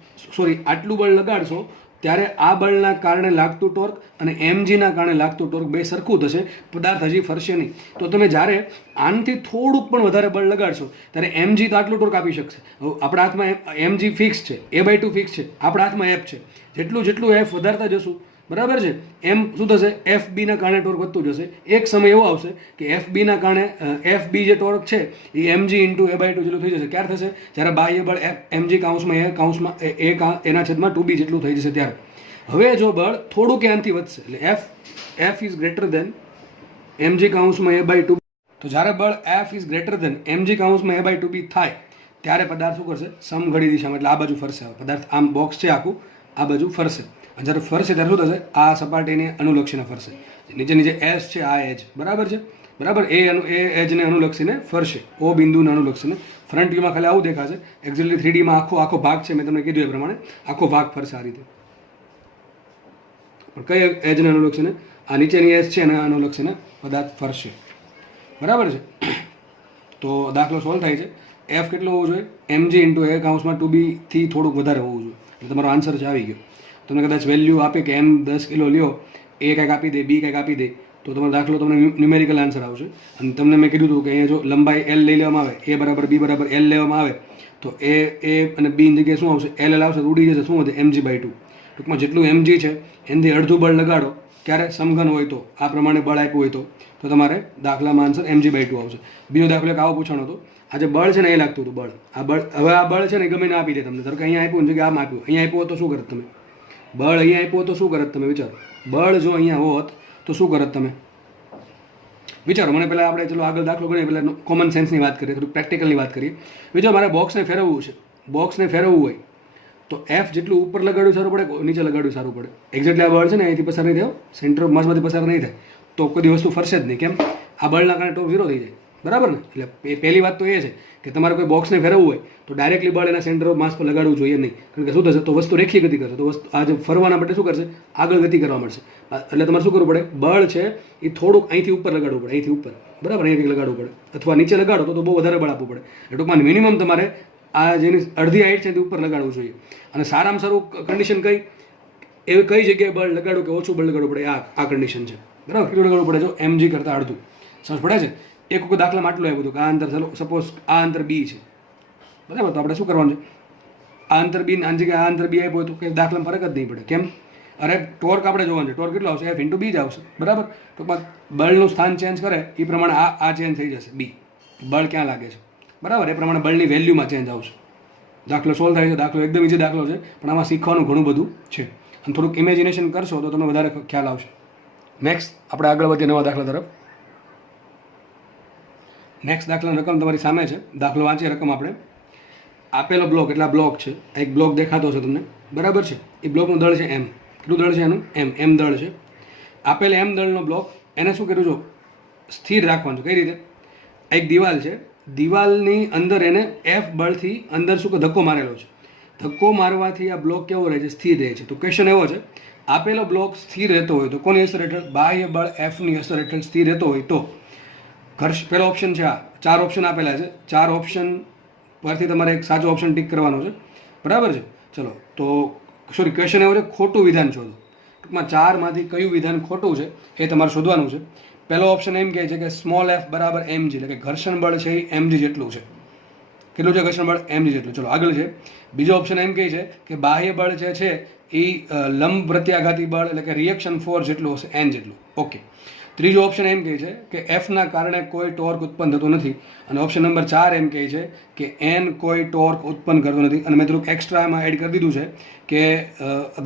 આટલું બળ લગાડશો ત્યારે આ બળના કારણે લાગતું ટોર્ક અને mgના કારણે લાગતું ટોર્ક બે સરખું થશે, પદાર્થ હજી ફરશે નહીં. તો તમે જ્યારે આનાથી થોડુંક પણ વધારે બળ લગાડશો ત્યારે mg તો આટલું ટોર્ક આપી શકશે. આપણા હાથમાં mg ફિક્સ છે, a/2 ફિક્સ છે, આપણા હાથમાં f છે. જેટલું એફ વધારતા જશું, બરાબર છે, એમ શું થશે? એફ બીના કારણે ટોર્ક વધતું જશે. એક સમય એવો આવશે કે એફ બીના કારણે એફ બી જે ટોર્ક છે એ mg ઇન્ટુ a/2 જેટલું થઈ જશે. ક્યારે થશે? જ્યારે બાહ્ય બળ mg કૌંસમાં એના છેદમાં 2b જેટલું થઈ જશે ત્યારે. હવે જો બળ થોડું કે આનાથી વધશે એટલે F is greater than mg કૌંસમાં a/2. તો જ્યારે બળ F is greater than mg કૌંસમાં a/2b થાય ત્યારે પદાર્થ શું કરશે? સમઘડી દિશામાં, એટલે આ બાજુ ફરશે. પદાર્થ આમ બોક્સ છે આખું, આ બાજુ ફરશે. જ્યારે ફરશે ત્યારે શું થશે? આ સપાટીને અનુલક્ષીને ફરશે. નીચે એસ છે, આ એજ, બરાબર છે, બરાબર, એ એજને અનુલક્ષીને ફરશે, ઓ બિંદુને અનુલક્ષીને. ફ્રન્ટ વ્યૂમાં ખાલી આવું દેખાશે. એક્ઝેક્ટલી 3Dમાં આખો ભાગ છે, મેં તમને કીધું એ પ્રમાણે આખો ભાગ ફરશે આ રીતે. પણ કઈ એજને અનુલક્ષીને? આ નીચેની એજ છે એને અનુલક્ષીને પદાર્થ ફરશે, બરાબર છે. તો દાખલો સોલ્વ થાય છે. એફ કેટલો હોવો જોઈએ? mg ઇન્ટુ a કૌંસમાં 2b થી થોડુંક વધારે હોવું જોઈએ. એટલે તમારો આન્સર છે આવી ગયો. તમને કદાચ વેલ્યુ આપે કે m 10 કિલો લ્યો, એ કંઈક આપી દે, બી કંઈક આપી દે, તો તમારો દાખલો તમને ન્યુમેરિકલ આન્સર આવશે. અને તમને મેં કીધું હતું કે અહીંયા જો લંબાઈ l લઈ લેવામાં આવે, a બરાબર b બરાબર l લેવામાં આવે, તો a અને b ની જગ્યાએ શું આવશે? l આવશે, ઉડી જશે, શું વધે? mg/2. ટૂંકમાં જેટલું mg છે એનાથી અડધું બળ લગાડો, ક્યારે? સમઘન હોય તો, આ પ્રમાણે બળ આપ્યું હોય તો તમારે દાખલામાં આન્સર mg/2 આવશે. બીજો દાખલો એક આવો પૂછાણો હતો. આ જે બળ છે ને એ લાગતું હતું બળ. હવે આ બળ છે ને ગમે ને આપી દે તમને. ધારો કે અહીંયા આપ્યું ને કે આમ આપ્યું, અહીંયા આપ્યું હોત તો શું કરત તમે? બળ અહીંયા આપ્યું હોત તો શું કરત તમે? વિચારો. બળ જો અહીંયા હોત તો શું કરત તમે? વિચારો. મને પહેલાં આપણે ચલો આગળ દાખલો કરીએ, પહેલાં કોમન સેન્સની વાત કરીએ, થોડુંક પ્રેક્ટિકલની વાત કરીએ. વિચારો મારે બોક્સને ફેરવવું છે. બોક્સને ફેરવવું હોય તો એફ જેટલું ઉપર લગાડ્યું સારું પડે, નીચે લગાડ્યું સારું પડે? એક્ઝેક્ટલી આ બળ છે ને અહીંથી પસાર નહીં થાય, સેન્ટર ઓફ માસમાંથી પસાર નહીં થાય, તો કોઈ વસ્તુ ફરશે જ નહીં. કેમ? આ બળના કારણે ટોર્ક 0 થઈ જાય, બરાબર ને? એટલે પહેલી વાત તો એ છે કે તમારે કોઈ બોક્સને ફેરવવું હોય તો ડાયરેક્ટલી બળ એના સેન્ટર ઓફ માસ પર લગાડવું જોઈએ નહીં. કારણ કે શું થશે? તો વસ્તુ રેખીય ગતિ કરશે, તો વસ્તુ આ જે ફરવાના માટે શું કરશે? આગળ ગતિ કરવા મળશે. એટલે તમારે શું કરવું પડે? બળ છે એ થોડુંક અહીંથી ઉપર લગાડવું પડે, અહીંથી ઉપર, બરાબર, અહીંથી લગાડવું પડે, અથવા નીચે લગાડો તો બહુ વધારે બળ આપવું પડે. ટૂંકમાં મિનિમમ તમારે આ જેની અડધી હાઈટ છે તે ઉપર લગાડવું જોઈએ. અને સારામાં સારું કન્ડિશન એવી કઈ જગ્યાએ બળ લગાડવું કે ઓછું બળ લગાડવું પડે? આ કન્ડિશન છે, બરાબર. કેટલું લગાડવું પડે? જો mg કરતાં અડધું. સમજ પડે છે? એક વખત દાખલામાં આટલું આવ્યું હતું કે આ અંતર, ચાલો સપોઝ આ અંતર b છે, બરાબર. તો આપણે શું કરવાનું છે? આ અંતર b આની જગ્યાએ આ અંતર b આપ્યું હોય તો કંઈ દાખલામાં ફરક જ નહીં પડે. કેમ? અરે ટોર્ક આપણે જોવાનું છે. ટોર્ક કેટલો આવશે? f ઇન્ટુ b જ આવશે, બરાબર. તો બળનું સ્થાન ચેન્જ કરે એ પ્રમાણે આ ચેન્જ થઈ જશે. b બળ ક્યાં લાગે છે, બરાબર, એ પ્રમાણે બળની વેલ્યુમાં ચેન્જ આવશે. દાખલો સોલ્વ થાય છે. દાખલો એકદમ ઇઝી દાખલો છે, પણ આમાં શીખવાનું ઘણું બધું છે. અને થોડુંક ઇમેજિનેશન કરશો તો તમને વધારે ખ્યાલ આવશે. નેક્સ્ટ આપણે આગળ વધીએ નવા દાખલા તરફ. નેક્સ્ટ દાખલાની રકમ તમારી સામે છે. દાખલો વાંચીએ રકમ આપણે. આપેલો બ્લોક, એટલા બ્લોક છે, એક બ્લોક દેખાતો છે તમને, બરાબર છે. એ બ્લોકનું દળ છે m. કેટલું દળ છે એનું? m દળ છે. આપેલ m દળનો બ્લોક, એને શું કર્યું? જો સ્થિર રાખવાનું છે. કઈ રીતે? એક દિવાલ છે, દિવાલની અંદર એને f બળથી અંદર શું કે ધક્કો મારેલો છે. ધક્કો મારવાથી આ બ્લોક કેવો રહે છે? સ્થિર રહે છે. તો ક્વેશ્ચન એવો છે, આપેલો બ્લોક સ્થિર રહેતો હોય તો કોની અસર હેઠળ? બાહ્ય બળ fની અસર હેઠળ સ્થિર રહેતો હોય તો ઘર્ષ. પહેલો ઓપ્શન છે આ. 4 ઓપ્શન આપેલા છે. 4 ઓપ્શન પરથી તમારે એક સાચો ઓપ્શન ટીક કરવાનો છે, બરાબર છે. ચલો તો ક્વેશ્ચન એવો છે, ખોટું વિધાન શોધો. ટૂંકમાં ચારમાંથી કયું વિધાન ખોટું છે એ તમારે શોધવાનું છે. પહેલો ઓપ્શન એમ કહે છે કે સ્મોલ એફ બરાબર mg, એટલે કે ઘર્ષણ બળ છે એ mg જેટલું છે. કેટલું છે ઘર્ષણ બળ? mg જેટલું. ચલો આગળ છે. બીજો ઓપ્શન એમ કહે છે કે બાહ્ય બળ જે છે એ લંબ પ્રત્યાઘાતી બળ એટલે કે રિએક્શન ફોર્સ જેટલું હશે, n જેટલું. ઓકે. ત્રીજો ઓપ્શન એમ કહે છે કે એફના કારણે કોઈ ટોર્ક ઉત્પન્ન થતું નથી. અને ઓપ્શન નંબર 4 એમ કહે છે કે એન કોઈ ટોર્ક ઉત્પન્ન કરતો નથી. અને મેં થોડુંક એક્સ્ટ્રા એમાં એડ કરી દીધું છે કે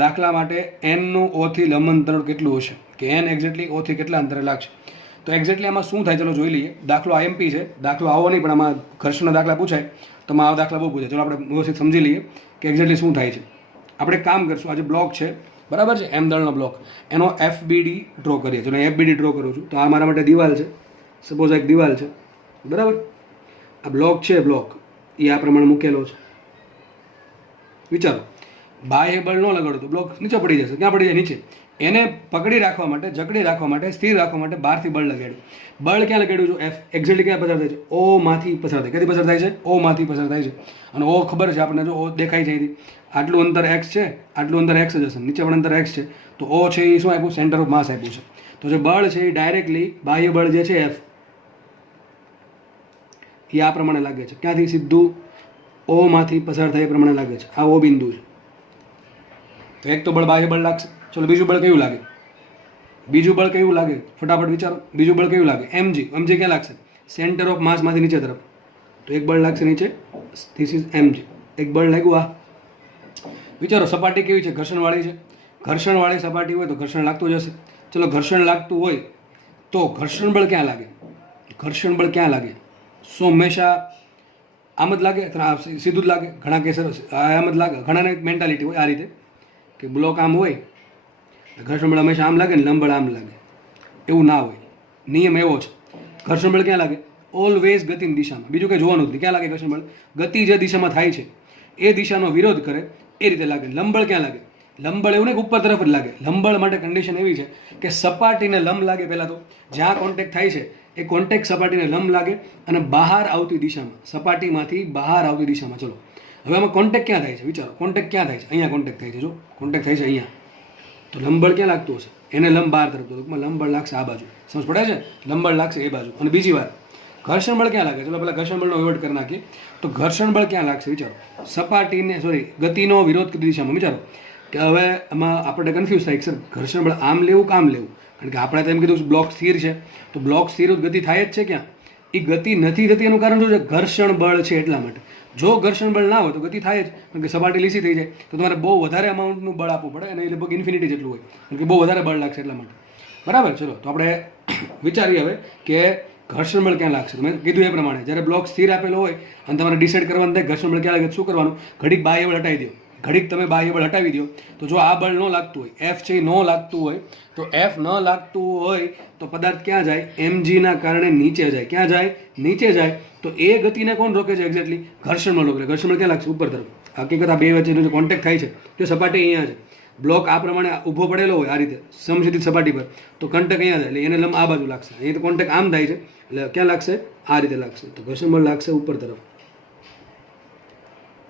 દાખલા માટે એનનું ઓથી લંબ અંતર કેટલું હશે, કે એન એક્ઝેક્ટલી ઓથી કેટલા અંતરે લાગશે. તો એક્ઝેક્ટલી આમાં શું થાય ચલો જોઈ લઈએ. દાખલો આઈએમપી છે, દાખલો આવો નહીં પણ આમાં ઘર્ષણના દાખલા પૂછાય તો આવા દાખલા બહુ પૂછાય. ચલો આપણે વ્યવસ્થિત સમજી લઈએ કે એક્ઝેક્ટલી શું થાય છે. આપણે કામ કરશું, આજે બ્લોક છે બરાબર છે, એમ દળનો બ્લોક, એનો એફબીડી ડ્રો કરીએ. ચલો એફબીડી ડ્રો કરું છું. તો આ મારા માટે દિવાલ છે, સપોઝ એક દિવાલ છે બરાબર. આ બ્લોક છે, બ્લોક એ આ પ્રમાણે મૂકેલો છે. વિચારો બાહ્ય બળ ન લગાડો તો બ્લોક નીચે પડી જશે. ક્યાં પડી જાય? નીચે. એને પકડી રાખવા માટે, જકડી રાખવા માટે, સ્થિર રાખવા માટે બહારથી બળ લગાડ્યું. બળ ક્યાં લગાડ્યું છે? એફ. એક્ઝેક્ટલી ક્યાં પસાર થાય છે? ઓ માંથી પસાર થાય. ક્યાંથી પસાર થાય છે? ઓ માંથી પસાર થાય છે. અને ઓ ખબર છે આપણને, જો ઓ દેખાય છે અહીંથી, આટલું અંતર એક્સ છે, આટલું અંતર એક્સ જ હશે, નીચે પણ અંતર એક્સ છે. તો ઓ છે એ શું આપ્યું? સેન્ટર ઓફ માસ આપ્યું છે. તો જે બળ છે એ ડાયરેક્ટલી બાહ્ય બળ જે છે એફ એ આ પ્રમાણે લાગે છે. ક્યાંથી? સીધું ઓ માંથી પસાર થાય એ પ્રમાણે લાગે છે. આ ઓ બિંદુ છે. તો એક તો બળ બાહ્ય બળ લાગશે. ચલો બીજું બળ કયું લાગે? બીજું બળ કયું લાગે? ફટાફટ વિચારો. બીજું બળ કયું લાગે? mg. mg ક્યાં લાગશે? સેન્ટર ઓફ માસમાંથી નીચે તરફ. તો એક બળ લાગશે નીચે, ધીસ ઇઝ mg. એક બળ લાગ્યું આ. વિચારો સપાટી કેવી છે? ઘર્ષણવાળી છે. ઘર્ષણવાળી સપાટી હોય તો ઘર્ષણ લાગતું જ હશે. ચલો ઘર્ષણ લાગતું હોય તો ઘર્ષણ બળ ક્યાં લાગે? ઘર્ષણ બળ ક્યાં લાગે? શું હંમેશા આમ જ લાગે? સીધું જ લાગે? ઘણા કેસ આમ જ લાગે. ઘણાને એક મેન્ટાલિટી હોય આ રીતે કે બ્લોક આમ હોય, ઘર્ષણ બળ હંમેશા આમ લાગે ને લંબ બળ આમ લાગે. એવું ના હોય. નિયમ એવો છે, ઘર્ષણ બળ ક્યાં લાગે? ઓલવેઝ ગતિની દિશામાં. બીજું કંઈ જોવાનું નથી. ક્યાં લાગે ઘર્ષણ બળ? ગતિ જે દિશામાં થાય છે એ દિશાનો વિરોધ કરે એ રીતે લાગે. લંબબળ ક્યાં લાગે? લંબબળ એવું નહીં ઉપર તરફ જ લાગે. લંબબળ માટે કન્ડિશન એવી છે કે સપાટીને લંબ લાગે. પહેલાં તો જ્યાં કોન્ટેક્ટ થાય છે એ કોન્ટેક્ટ સપાટીને લંબ લાગે અને બહાર આવતી દિશામાં, સપાટીમાંથી બહાર આવતી દિશામાં. ચલો હવે આમાં કોન્ટેક્ટ ક્યાં થાય છે? વિચારો કોન્ટેક્ટ ક્યાં થાય છે? અહીંયા કોન્ટેક્ટ થાય છે. જો કોન્ટેક્ટ થાય છે અહીંયા, તો લંબબળ ક્યાં લાગતું હશે? એને લંબ બહાર તરફ. ટૂંકમાં લંબબળ લાગશે આ બાજુ. સમજ પડે છે? લંબબળ લાગશે એ બાજુ. અને બીજી વાત, ઘર્ષણ બળ ક્યાં લાગે? ચલો પેલા ઘર્ષણ બળનો વહીવટ કરી નાખીએ. તો ઘર્ષણ બળ ક્યાં લાગશે? વિચારો સપાટીને, ગતિનો વિરોધ કરી દિશામાં. વિચારો કે હવે આમાં આપણે કન્ફ્યુઝ થાય કે સર ઘર્ષણ બળ આમ લેવું કે આમ લેવું? કારણ કે આપણે તો એમ કીધું બ્લોક સ્થિર છે, તો બ્લોક સ્થિર ગતિ થાય જ છે. ક્યાં એ ગતિ નથી થતી એનું કારણ શું છે? ઘર્ષણ બળ છે એટલા માટે. જો ઘર્ષણ બળ ના હોય તો ગતિ થાય જ, કારણ કે સપાટી લીસી થઈ જાય તો તમારે બહુ વધારે અમાઉન્ટનું બળ આપવું પડે અને એ લગભગ ઇન્ફિનિટી જેટલું હોય, કારણ કે બહુ વધારે બળ લાગશે એટલા માટે. બરાબર. ચલો તો આપણે વિચારીએ હવે કે ઘર્ષણ બળ ક્યાં લાગશે. મેં કીધું એ પ્રમાણે જ્યારે બ્લોક સ્થિર આપેલો હોય અને તમારે ડિસાઇડ કરવાનું થાય ઘર્ષણ બળ ક્યાં લાગે, શું કરવાનું? ઘડીક બાહ્ય બળ હટાવી દો. ઘડીક તમે બાહ્ય બળ હટાવી દો તો જો આ બળ ન લાગતું હોય, એફ છે એ ન લાગતું હોય, તો એફ ન લાગતું હોય તો પદાર્થ ક્યાં જાય? mg ના કારણે નીચે જાય. ક્યાં જાય? નીચે જાય. તો એ ગતિને કોણ રોકે છે? એક્ઝેક્ટલી ઘર્ષણ બળ રોકે. ઘર્ષણ બળ ક્યાં લાગશે? ઉપર તરફ. હકીકત આ બે વચ્ચેનો જે કોન્ટેક્ટ થાય છે તે સપાટી અહીંયા છે. બ્લોક આ પ્રમાણે ઊભો પડેલો હોય આ રીતે સમક્ષિતિજ સપાટી પર, તો કોન્ટેક્ટ અહીંયા થાય એટલે એને લંબ આ બાજુ લાગશે. અહીં તો કોન્ટેક્ટ આમ થાય છે એટલે ક્યાં લાગશે? આ રીતે લાગશે. તો ઘર્ષણ બળ લાગશે ઉપર તરફ.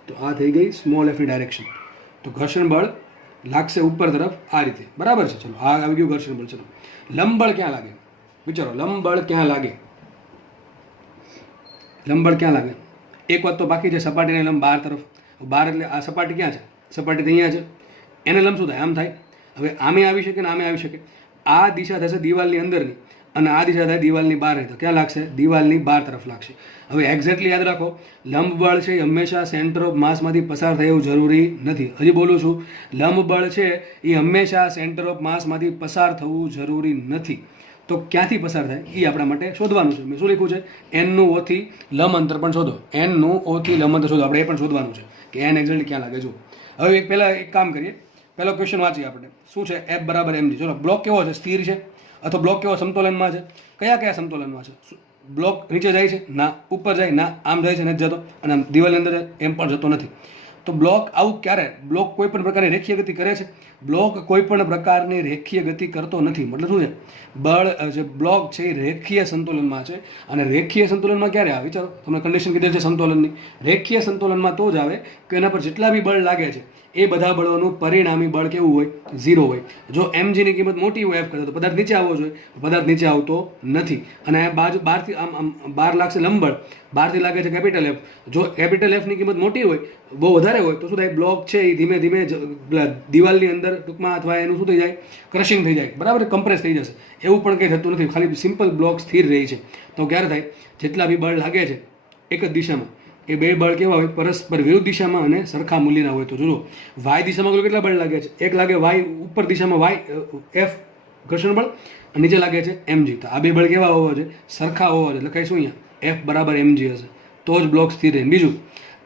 તો આ થઈ ગઈ સ્મોલ એફની ડાયરેક્શન. તો ઘર્ષણ બળ લાગશે ઉપર તરફ આ રીતે. બરાબર છે. ચલો આ આવી ગયું ઘર્ષણ બળ. ચલો લંબબળ ક્યાં લાગે? વિચારો લંબબળ ક્યાં લાગે? લંબબળ ક્યાં લાગે? એક વાત તો બાકી છે, સપાટીને લંબ બહાર તરફ. બહાર એટલે આ સપાટી ક્યાં છે? સપાટી તો અહીંયા છે. એને લંબ શું થાય? આમ થાય. હવે આમે આવી શકે ને આમે આવી શકે. આ દિશા થશે દિવાલની અંદરની અને આ દિશા થાય દિવાલની બહાર. તો ક્યાં લાગશે? દિવાલની બહાર તરફ લાગશે. હવે એક્ઝેક્ટલી યાદ રાખો, લંબ બળ છે એ હંમેશા સેન્ટર ઓફ માસમાંથી પસાર થાય એવું જરૂરી નથી. હજી બોલું છું, લંબ બળ છે એ હંમેશા સેન્ટર ઓફ માસમાંથી પસાર થવું જરૂરી નથી. તો ક્યાંથી પસાર થાય એ આપણા માટે શોધવાનું છે. મેં શું લખ્યું છે? એનનું ઓથી લંબ અંતર પણ શોધો. એનનું ઓથી લંબ અંતર શોધો. આપણે એ પણ શોધવાનું છે કે એન એક્ઝેક્ટલી ક્યાં લાગે. જો હવે પહેલાં એક કામ કરીએ, પહેલો ક્વેશ્ચન વાંચીએ આપણે. શું છે? એફ બરાબર mg. ચલો બ્લોક કેવો છે? સ્થિર છે. અથવા બ્લોક કેવો? સમતોલનમાં છે. કયા કયા સમતોલનમાં છે? બ્લોક નીચે જાય છે? ના. ઉપર જાય? ના. આમ જાય છે? નથી જતો. અને આમ દિવાલની અંદર એમ પણ જતો નથી. તો બ્લોક આવું ક્યારે? બ્લોક કોઈ પણ પ્રકારની રેખીય ગતિ કરે છે? બ્લોક કોઈ પણ પ્રકારની રેખીય ગતિ કરતો નથી. મતલબ શું છે? બળ જે બ્લોક છે એ રેખીય સંતુલનમાં છે. અને રેખીય સંતુલનમાં ક્યારે આવે? વિચારો, તમને કન્ડિશન કીધેલ છે સંતુલનની. રેખીય સંતુલનમાં તો જ આવે કે એના પર જેટલા બી બળ લાગે છે એ બધા બળોનું પરિણામી બળ કેવું હોય? 0 હોય. જો mg ની કિંમત મોટી હોય F કરતા તો પદાર્થ નીચે આવવો જોઈએ, પદાર્થ નીચે આવતો નથી. અને બાજુ બહારથી આમ બહાર લાગશે લંબબળ, બહારથી લાગે છે કેપિટલ F. જો કેપિટલ F ની કિંમત મોટી હોય, બહુ વધારે હોય, તો શું થાય? બ્લોક છે એ ધીમે ધીમે દિવાલની અંદર ટૂંકમાં અથવા એનું શું થઈ જાય? ક્રશિંગ થઈ જાય, બરાબર, કમ્પ્રેસ થઈ જશે. એવું પણ કંઈ થતું નથી, ખાલી સિમ્પલ બ્લોક સ્થિર રહી છે. તો ક્યારે થાય? જેટલા બી બળ લાગે છે એક જ દિશામાં, એ બે બળ કેવા હોય? પરસ્પર વિરુદ્ધ દિશામાં અને સરખા મૂલ્યના હોય. તો જોજો વાય દિશામાં કેટલા બળ લાગે છે? એક લાગે વાય ઉપર દિશામાં વાય F ઘર્ષણ બળ, અને નીચે લાગે છે mg. તો આ બે બળ કેવા હોવા જોઈએ? સરખા હોવા જોઈએ. લખાઈશું અહીંયા F બરાબર mg હશે, તો જ બ્લોક સ્થિર રહે. બીજું,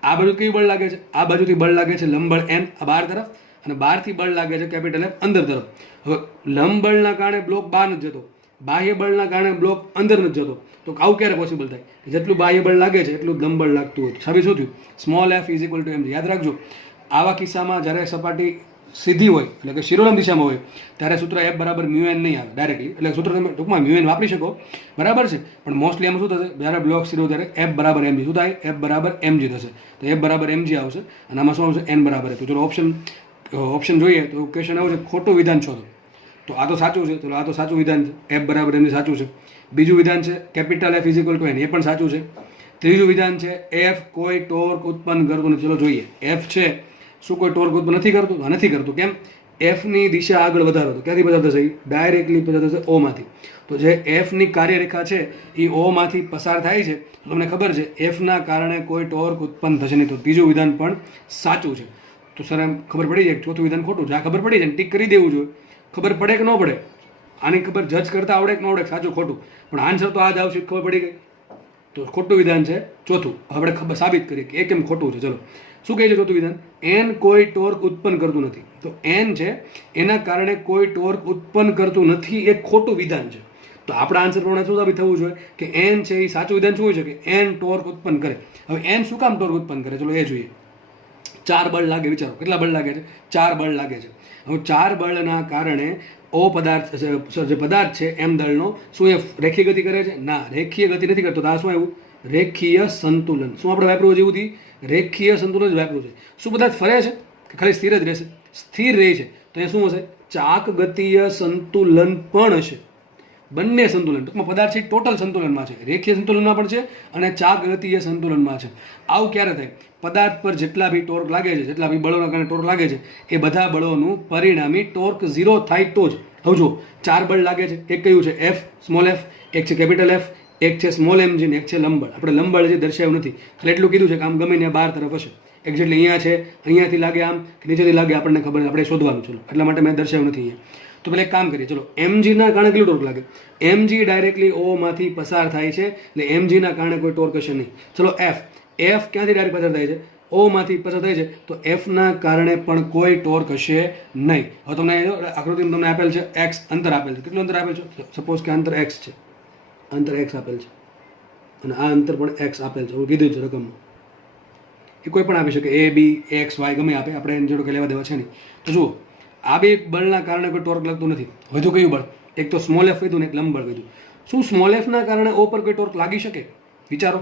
આ બાજુ કયું બળ લાગે છે? આ બાજુથી બળ લાગે છે લંબબળ n આ બહાર તરફ, અને બહારથી બળ લાગે છે કેપિટલ F અંદર તરફ. હવે લંબબળના કારણે બ્લોક બહાર નથી જતો, બાહ્ય બળના કારણે બ્લોક અંદર નથી જતો. તો આવું ક્યારે પોસિબલ થાય? જેટલું બાહ્ય બળ લાગે છે એટલું લંબબળ લાગતું હોય. સાબિત શું થયું? Small f is equal two mg. યાદ રાખજો, આવા કિસ્સામાં જ્યારે સપાટી સીધી હોય એટલે કે શિરોલંબ દિશામાં હોય ત્યારે સૂત્ર f બરાબર μn નહીં આવે ડાયરેક્ટલી. એટલે સૂત્ર તમે ટૂંકમાં μn વાપરી શકો, બરાબર છે, પણ મોસ્ટલી એમાં શું થશે? જ્યારે બ્લોક શિરો ત્યારે f બરાબર mg. શું થાય? f બરાબર mg થશે. તો f બરાબર mg આવશે, અને આમાં શું આવશે? n બરાબર. તો ચલો ઓપ્શન જોઈએ તો ક્વેશ્ચન આવું છે, ખોટું વિધાન શોધો. તો આ તો સાચું છે, ચલો આ તો સાચું વિધાન છે, f બરાબર mg સાચું છે. બીજું વિધાન છે capital F is equal two n, એ પણ સાચું છે. ત્રીજું વિધાન છે f કોઈ ટોર્ક ઉત્પન્ન કરતું નથી. ચલો જોઈએ, f છે શું કોઈ ટોર્ક ઉત્પન્ન નથી કરતું? નથી કરતું. કેમ? f ની દિશા આગળ વધારો, તો ક્યાંથી પસાર થશે? ડાયરેક્ટલી પસાર થશે o માંથી. તો જે f ની કાર્યરેખા છે એ o માંથી પસાર થાય છે. તમને ખબર છે f ના કારણે કોઈ ટોર્ક ઉત્પન્ન થશે નહીં. તો ત્રીજું વિધાન પણ સાચું છે. તો સર એમ ખબર પડી જાય ચોથું વિધાન ખોટું છે. આ ખબર પડી જાય, ટીક કરી દેવું જોઈએ. ખબર પડે કે ન પડે? આની ખબર જજ કરતા આવડે કે ન આવડે? સાચું ખોટું, પણ આન્સર તો આ જ આવશે. ખબર પડી ગઈ. તો ખોટું વિધાન છે ચોથું. આપણે ખબર સાબિત કરીએ કે એ કેમ ખોટું છે. ચલો, શું કહે છે ચોથું વિધાન? n કોઈ ટોર્ક ઉત્પન્ન કરતું નથી. તો n છે એના કારણે કોઈ ટોર્ક ઉત્પન્ન કરતું નથી, એ ખોટું વિધાન છે. તો આપણા આન્સર પ્રમાણે શું સાબિત થવું જોઈએ? કે n છે એ સાચું વિધાન શું હોય છે? કે n ટોર્ક ઉત્પન્ન કરે. હવે n શું કામ ટોર્ક ઉત્પન્ન કરે? ચલો એ જોઈએ. 4 બળ લાગે, વિચારો કેટલા બળ લાગે છે? 4 બળ લાગે છે. હવે 4 બળના કારણે ઓ પદાર્થ જે પદાર્થ છે એમ દળનો શું એ રેખીય ગતિ કરે છે? ના, રેખીય ગતિ નથી કરતો. તો આ શું આવ્યું? રેખીય સંતુલન. શું આપણે વાપરવું જેવું થી? રેખીય સંતુલન જ વાપરવું છે. શું પદાર્થ ફરે છે કે ખાલી સ્થિર જ રહેશે? સ્થિર રહે છે. તો એ શું હશે? ચાક ગતિય સંતુલન પણ હશે. બંને સંતુલન, ટૂંકમાં પદાર્થ છે ટોટલ સંતુલનમાં છે, રેખીય સંતુલનમાં પણ છે અને ચાક ગતિય સંતુલનમાં છે. આવું ક્યારે થાય? પદાર્થ પર જેટલા બી ટોર્ક લાગે છે, જેટલા બી બળોના કારણે ટોર્ક લાગે છે, એ બધા બળોનું પરિણામી ટોર્ક 0 થાય તો જ. હવે જો 4 બળ લાગે છે, એક કયું છે? f સ્મોલ f, એક છે કેપિટલ F, એક છે સ્મોલ mg ને એક છે લંબબળ. આપણે લંબબળ જે દર્શાવ્યું નથી, ખાલી એટલું કીધું છે કે આમ ગમે ને બહાર તરફ હશે. એક્ઝેક્ટલી અહીંયા છે, અહીંયાથી લાગે આમ કે નીચેથી લાગે આપણને ખબર નથી, આપણે શોધવાનું. ચલો એટલા માટે મેં દર્શાવ્યું નથી અહીંયા. તો પેલા એક કામ કરીએ. ચલો mg ના કારણે કેટલું ટોર્ક લાગે? mg ડાયરેક્ટલી o માંથી પસાર થાય છે, એટલે mg ના કારણે કોઈ ટોર્ક હશે નહીં. ચલો f ક્યાંથી ડાયરેક્ટ પસાર થાય છે? o માંથી પસાર થાય છે, તો f ના કારણે પણ કોઈ ટોર્ક હશે નહીં. હવે તમને આકૃતિમાં તમને આપેલ છે x અંતર આપેલ છે. કેટલું અંતર આપેલ છે? સપોઝ કે અંતર x છે, અંતર x આપેલ છે, અને આ અંતર પણ x આપેલ છે. હું કીધું છે રકમમાં, એ કોઈ પણ આપી શકે, a b x y ગમે આપે, આપણે એની જોડે લેવા દેવા છે નહીં. તો જુઓ, આ બે બળના કારણે કોઈ ટોર્ક લાગતું નથી. વધુ કયું બળ? એક તો સ્મોલ f કીધું ને એક લંબબળ કીધું. શું સ્મોલ f ના કારણે o પર કોઈ ટોર્ક લાગી શકે? વિચારો,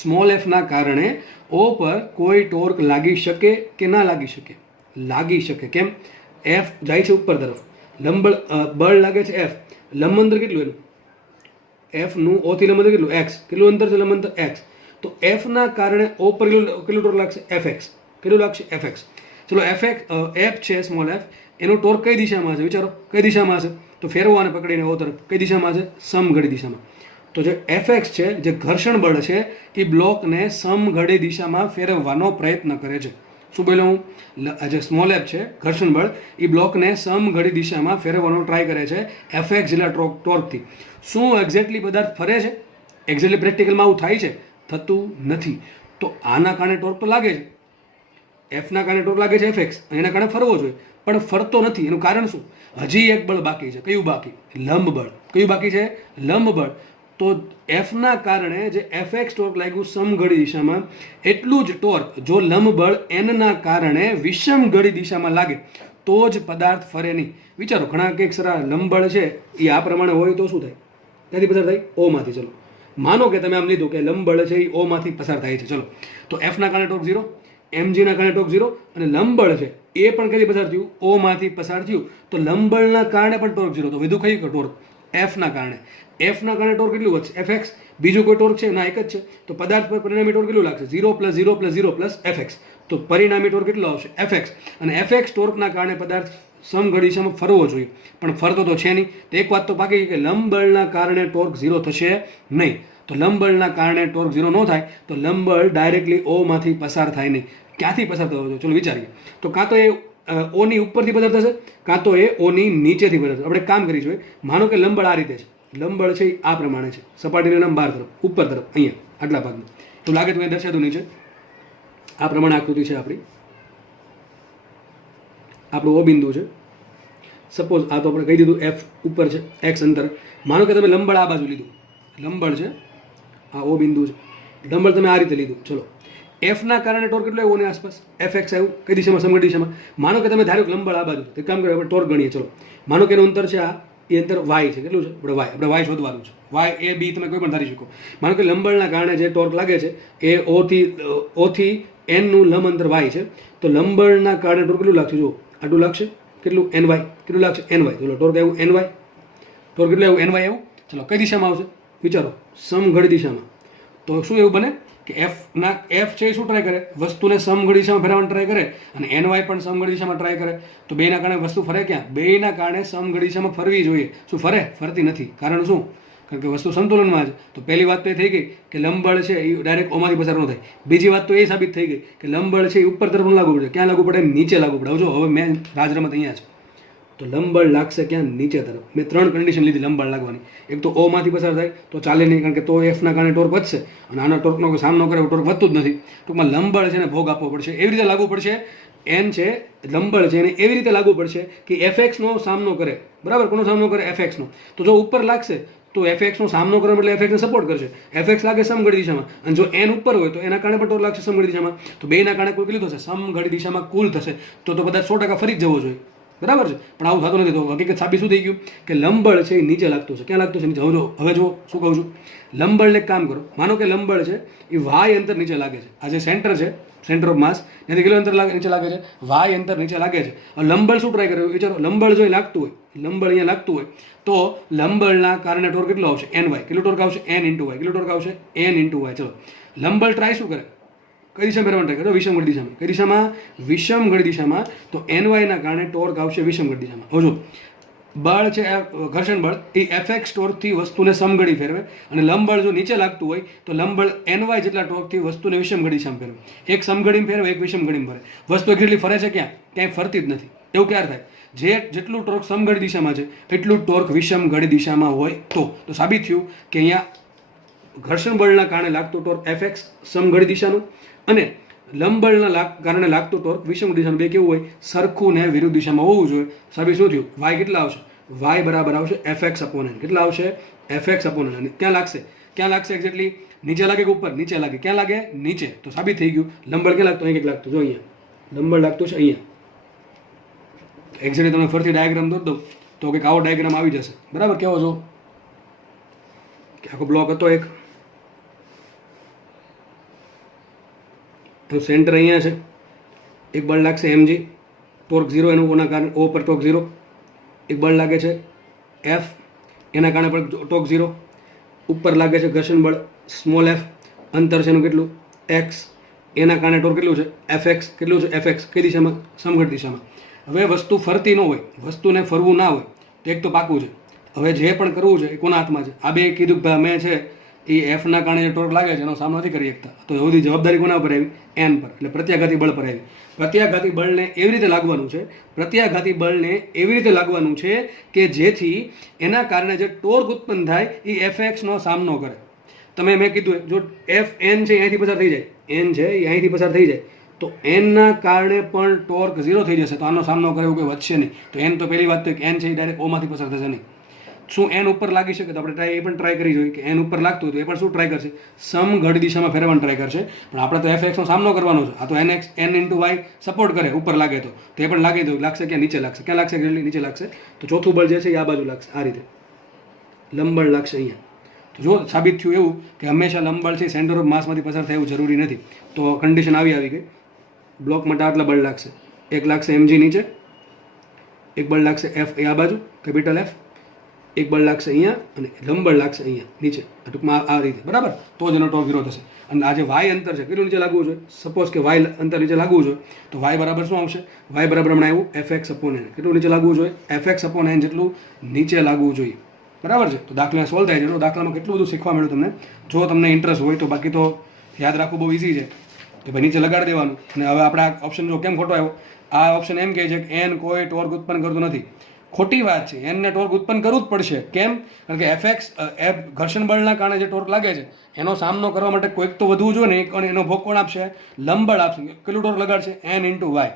સ્મોલ f ના કારણે o પર કોઈ ટોર્ક લાગી શકે કે ના લાગી શકે? લાગી શકે. કેમ? f જાય છે ઉપર તરફ, બળ લાગે છે f, લંબ અંતર કેટલું એનું? f નું o થી લંબ અંતર કેટલું? x. કેટલું અંતર છે લંબ અંતર? x. તો f ના કારણે o પર કેટલું ટોર્ક લાગશે? fx. કેટલું લાગશે? fx. ચલો f છે સ્મોલ f, એનો ટોર્ક કઈ દિશામાં છે? વિચારો, કઈ દિશામાં હશે? તો ફેરવાને પકડીને o તરફ કઈ દિશામાં છે? સમઘડી દિશામાં. તો જે fx છે, જે ઘર્ષણ બળ છે, એ બ્લોકને સમઘડી દિશામાં ફેરવવાનો પ્રયત્ન કરે છે. શું બોલ્યો હું? જે સ્મોલ f છે ઘર્ષણ બળ, એ બ્લોકને સમઘડી દિશામાં ફેરવવાનો ટ્રાય કરે છે fx જેટલા ટોર્કથી. શું એક્ઝેક્ટલી પદાર્થ ફરે છે? એક્ઝેક્ટલી પ્રેક્ટિકલમાં આવું થાય છે? થતું નથી. તો આના કારણે ટોર્ક તો લાગે છે, f ના કારણે ટોર્ક લાગે છે fx, એના કારણે ફરવો જોઈએ, પણ ફરતો નથી. એનું કારણ શું? હજી એક બળ બાકી છે. કયું બાકી? લંબ બળ. કયું બાકી છે? લંબ બળ. તો f ના કારણે જે fx ટોર્ક લાગ્યું સમઘડી દિશામાં, એટલું જ ટોર્ક જો લંબ બળ n ના કારણે વિષમઘડી દિશામાં લાગે તો જ પદાર્થ ફરે નહીં. વિચારો, ઘણા કંઈક સરા લંબ બળ છે એ આ પ્રમાણે હોય તો શું થાય? ક્યાંથી પસાર થાય? o માંથી. ચલો માનો કે તમે આમ લીધું કે લંબ બળ છે એ o માંથી પસાર થાય છે. ચલો, તો f ના કારણે ટોર્ક 0, mg ના કારણે ટોર્ક 0 અને લંબબળ છે એ પણ કઈથી પસાર થયું, o માંથી પસાર થયું, તો લંબબળના કારણે પણ ટોર્ક 0. તો વધુ કઈ ટોર્ક? f ના કારણે. f ના કારણે ટોર્ક કેટલું વધશે? fx. બીજું કોઈ ટોર્ક છે ના? એક જ છે. તો પદાર્થ પર પરિણામી ટોર્ક કેટલું લાગશે? 0 + 0 + 0 + fx. તો પરિણામી ટોર્ક કેટલો આવશે? fx. અને fx ટોર્કના કારણે પદાર્થ સમઘન દિશામાં ફરવો જોઈએ, પણ ફરતો તો છે નહીં. તો એક વાત તો પાકી કે લંબબળના કારણે ટોર્ક 0 થશે નહીં. તો લંબબળના કારણે ટોર્ક 0 ન થાય તો લંબબળ ડાયરેક્ટલી o માંથી પસાર થાય નહીં. ક્યાંથી પસાર થવો જોઈએ? ચલો વિચારીએ. તો કાં તો એ o ની ઉપરથી પસાર થશે, કાં તો એ o ની નીચેથી પસાર થશે. આપણે કામ કરી જોઈએ. માનો કે લંબબળ આ રીતે છે. લંબબળ છે આ પ્રમાણે છે, સપાટીનું નામ બહાર તરફ, ઉપર તરફ, અહીંયા આટલા ભાગમાં. તો લાગે તો એ દર્શાતું નીચે આ પ્રમાણે આકૃતિ છે આપણી. આપણું O બિંદુ છે. સપોઝ આ તો આપણે કહી દીધું f ઉપર છે, x અંતર. માનો કે તમે લંબબળ આ બાજુ લીધું, લંબબળ છે આ O બિંદુ છે, લંબબળ તમે આ રીતે લીધું. ચલો f ના કારણે ટોર્ક કેટલો આવ્યો? ની આસપાસ fx આવ્યું. કઈ દિશામાં? સમઘન દિશામાં. માનો કે તમે ધારો કે લંબબળ આ બાજુ, તો કામ કરે આપણે ટોર્ક ગણીએ. ચલો માનો કે એનું અંતર છે આ, એ અંતર y છે. કેટલું છે? આપણે y શોધવાનું છે. y a b તમે કોઈ પણ ધારી શકો. માનો કે લંબબળના કારણે જે ટોર્ક લાગે છે એ o થી n નું લંબ અંતર y છે. તો લંબબળના કારણે ટોર્ક કેટલું લાગશે? જો આટલું લાગશે. કેટલું? ny. કેટલું લાગશે? ny. ચલો ટોર્ક આવ્યું ny. ટોર્ક કેટલું આવ્યું? ny આવ્યું. ચલો કઈ દિશામાં આવશે? વિચારો. સમઘન દિશામાં. તો શું એવું બને કે f છે એ શું ટ્રાય કરે? વસ્તુને સમઘન દિશામાં ફેરવવાનો ટ્રાય કરે, અને ny પણ સમઘન દિશામાં ટ્રાય કરે. તો બેના કારણે વસ્તુ ફરે ક્યાં? બેના કારણે સમઘન દિશામાં ફરવી જોઈએ. શું ફરે? ફરતી નથી. કારણ શું? કારણ કે વસ્તુ સંતુલનમાં છે. તો પહેલી વાત તો એ થઈ ગઈ કે લંબબળ છે એ ડાયરેક્ટ ઓમાંથી પસાર ન થાય. બીજી વાત તો એ સાબિત થઈ ગઈ કે લંબબળ છે એ ઉપર તરફ લાગુ પડે. ક્યાં લાગુ પડે? નીચે લાગુ પડે. જો હવે મેં રાજરમત અહીંયા છે, તો લંબબળ લાગશે ક્યાં? નીચે તરફ. મેં 3 કન્ડિશન લીધી લંબબળ લાગવાની. એક તો o માંથી પસાર થાય તો ચાલે નહીં, કારણ કે તો f ના કારણે ટોર્ક વધશે, અને આના ટોર્કનો સામનો કરે ટોર્ક વધતું જ નથી. ટૂંકમાં લંબબળ છે ને ભોગ આપવો પડશે. એવી રીતે લાગુ પડશે, n છે લંબબળ છે એને એવી રીતે લાગુ પડશે કે fx નો સામનો કરે. બરાબર? કોનો સામનો કરે? fx નો. તો જો ઉપર લાગશે તો fx નો સામનો કરવા એટલે fx ને સપોર્ટ કરશે. fx લાગે સમઘન દિશામાં, અને જો n ઉપર હોય તો એના કારણે પણ ટોર્ક લાગશે સમઘન દિશામાં. તો બેના કારણે કુલ કેટલું થશે? સમઘન દિશામાં કુલ થશે. તો કદાચ 100% ફરી જ જવો જોઈએ. બરાબર છે? પણ આવું થતું નથી. તો હકીકત સાબિત શું થઈ ગયું કે લંબબળ છે એ નીચે લાગતું છે. ક્યાં લાગતું છે? નીચે. હવે જો શું કહું છું, લંબબળને એક કામ કરો. માનો કે લંબબળ છે એ y અંતર નીચે લાગે છે. આ જે સેન્ટર છે, સેન્ટર ઓફ માસ, ત્યાંથી કેટલું અંતર નીચે લાગે છે? y અંતર નીચે લાગે છે. હવે લંબબળ શું ટ્રાય કરે? વિચારો, લંબબળ જો લાગતું હોય, લંબબળ અહીંયા લાગતું હોય, તો લંબબળના કારણે ટોર્ક કેટલો આવશે? ny. કેટલું ટોર્ક આવશે? n × y. કેટલું ટોર્ક આવશે? n × y. ચલો લંબબળ ટ્રાય શું કરે? કઈ દિશામાં ફેરવવાનું ટ્રાય કરે? વિષમઘન દિશામાં. કઈ દિશામાં? વિષમઘન દિશામાં. તો ny ના કારણે ટોર્ક આવશે વિષમઘન દિશામાં. હવે જો બળ છે ઘર્ષણ બળ એ fx ટોર્કથી વસ્તુને સમઘડી ફેરવે, અને લંબબળ જો નીચે લાગતું હોય તો લંબબળ ny જેટલા ટોર્કથી વસ્તુને વિષમઘન દિશામાં ફેરવે. એક સમઘડીમાં ફેરવે, એક વિષમઘડીમાં ફરે. વસ્તુ એક્ઝેક્ટલી ફરે છે ક્યાં? ક્યાંય ફરતી જ નથી. એવું ક્યારે થાય? જેટલું ટોર્ક સમઘન દિશામાં છે એટલું ટોર્ક વિષમઘન દિશામાં હોય. તો સાબિત થયું કે અહીંયા ઘર્ષણ બળના કારણે લાગતું ટોર્ક fx સમઘન દિશાનું, અને લંબબળના કારણે લાગતું ટોર્ક વિષમ દિશાનું. બે કેવું હોય? સરખું ને વિરુદ્ધ દિશામાં હોવું જોઈએ. સાબિત શું થયું? y કેટલા આવશે? y બરાબર આવશે fx/n. કેટલા આવશે? fx/n. અને ક્યાં લાગશે? ક્યાં લાગશે એક્ઝેક્ટલી? નીચે લાગે કે ઉપર? નીચે લાગે. ક્યાં લાગે? નીચે. તો સાબિત થઈ ગયું. લંબબળ ક્યાં લાગતું? અહીં લાગતું. જો અહીંયા લંબબળ લાગતું છે અહીંયા. એક્ઝેક્ટલી તમે ફરતી ડાયાગ્રામ દોર દો તો કંઈક આવો ડાયાગ્રામ આવી જશે. બરાબર? કેવો છો કે આખો બ્લોક હતો એક, તો સેન્ટર અહીંયા છે. એક બળ લાગશે mg, ટોર્ક 0 એનું, ઓના કારણે o પર ટોર્ક 0. એક બળ લાગે છે f, એના કારણે પણ ટોર્ક 0. ઉપર લાગે છે ઘર્ષણ બળ સ્મોલ f, અંતર છે એનું કેટલું? x, એના કારણે ટોર્ક કેટલું છે? fx. કેટલું છે? fx. કઈ દિશામાં? સમઘન દિશામાં. હવે વસ્તુ ફરતી ન હોય, વસ્તુને ફરવું ના હોય તો એક તો પાકું છે. હવે જે પણ કરવું છે એ કોના હાથમાં છે? આ બે કીધું કે મેં છે એ f ના કારણે જે ટોર્ક લાગે છે એનો સામનો નથી કરી શકતા, તો બધી જવાબદારી કોના પર આવી? n પર. એટલે પ્રત્યાઘાતી બળ પર આવી. પ્રત્યાઘાતી બળને એવી રીતે લાગવાનું છે, પ્રત્યાઘાતી બળને એવી રીતે લાગવાનું છે કે જેથી એના કારણે જે ટોર્ક ઉત્પન્ન થાય એ fx નો સામનો કરે. તમે મેં કીધું જો fn છે અહીંથી પસાર થઈ જાય, n છે એ અહીંથી પસાર થઈ જાય, તો n ના કારણે પણ ટોર્ક 0 થઈ જશે. તો આનો સામનો કરે એવું કોઈ વધશે નહીં. તો n તો પહેલી વાત તો કે n છે એ ડાયરેક્ટ o માંથી પસાર થશે નહીં. શું n ઉપર લાગી શકે? તો આપણે એ પણ ટ્રાય કરી જોઈએ કે n ઉપર લાગતું હોય તો એ પણ શું ટ્રાય કરશે? સમઘન દિશામાં ફેરવવાનો ટ્રાય કરશે. પણ આપણે તો fx નો સામનો કરવાનો છે. આ તો n × y સપોર્ટ કરે ઉપર લાગે તો એ પણ લાગે તો લાગશે ક્યાં? નીચે લાગશે. ક્યાં લાગશે? નીચે લાગશે. તો ચોથું બળ જે છે એ આ બાજુ લાગશે. આ રીતે લંબબળ લાગશે અહીંયા. તો જો સાબિત થયું એવું કે હંમેશા લંબબળ છે સેન્ટર ઓફ માસમાંથી પસાર થાય એવું જરૂરી નથી. તો કન્ડિશન આવી ગઈ. બ્લોક માટે આટલા બળ લાગશે. એક લાગશે mg નીચે, એક બળ લાગશે f એ આ બાજુ કેપિટલ F, એક બળ લાગશે અહીંયા અને લંબળ લાગશે અહીંયા નીચે, ટૂંકમાં આ રીતે, બરાબર. તો જ એનો ટોર્ક 0 થશે. અને આ જે y અંતર છે કેટલું નીચે લાગવું જોઈએ? સપોઝ કે y અંતર નીચે લાગવું જોઈએ તો y બરાબર શું આવશે? y બરાબર હમણાં આવ્યું fx/n. કેટલું નીચે લાગવું જોઈએ? fx/n જેટલું નીચે લાગવું જોઈએ, બરાબર છે. તો દાખલા સોલ્વ થાય છે. તો દાખલામાં કેટલું બધું શીખવા મળ્યું તમને, જો તમને ઇન્ટરેસ્ટ હોય તો. બાકી તો યાદ રાખવું બહુ ઇઝી છે કે ભાઈ નીચે લગાડી દેવાનું. અને હવે આપણે આ ઓપ્શન જો કેમ ખોટો આવ્યો? આ ઓપ્શન એમ કહે છે કે એન કોઈ ટોર્ક ઉત્પન્ન કરતું નથી. ખોટી વાત છે. એનને ટોર્ક ઉત્પન્ન કરવું જ પડશે. કેમ? કારણ કે એફએક્સ ઘર્ષણ બળના કારણે જે ટોર્ક લાગે છે એનો સામનો કરવા માટે કોઈક તો વધવું જોઈએ ને. અને એનો ભોગ કોણ આપશે? લંબબળ આપશે. કેટલું ટોર્ક લગાડશે? n × y.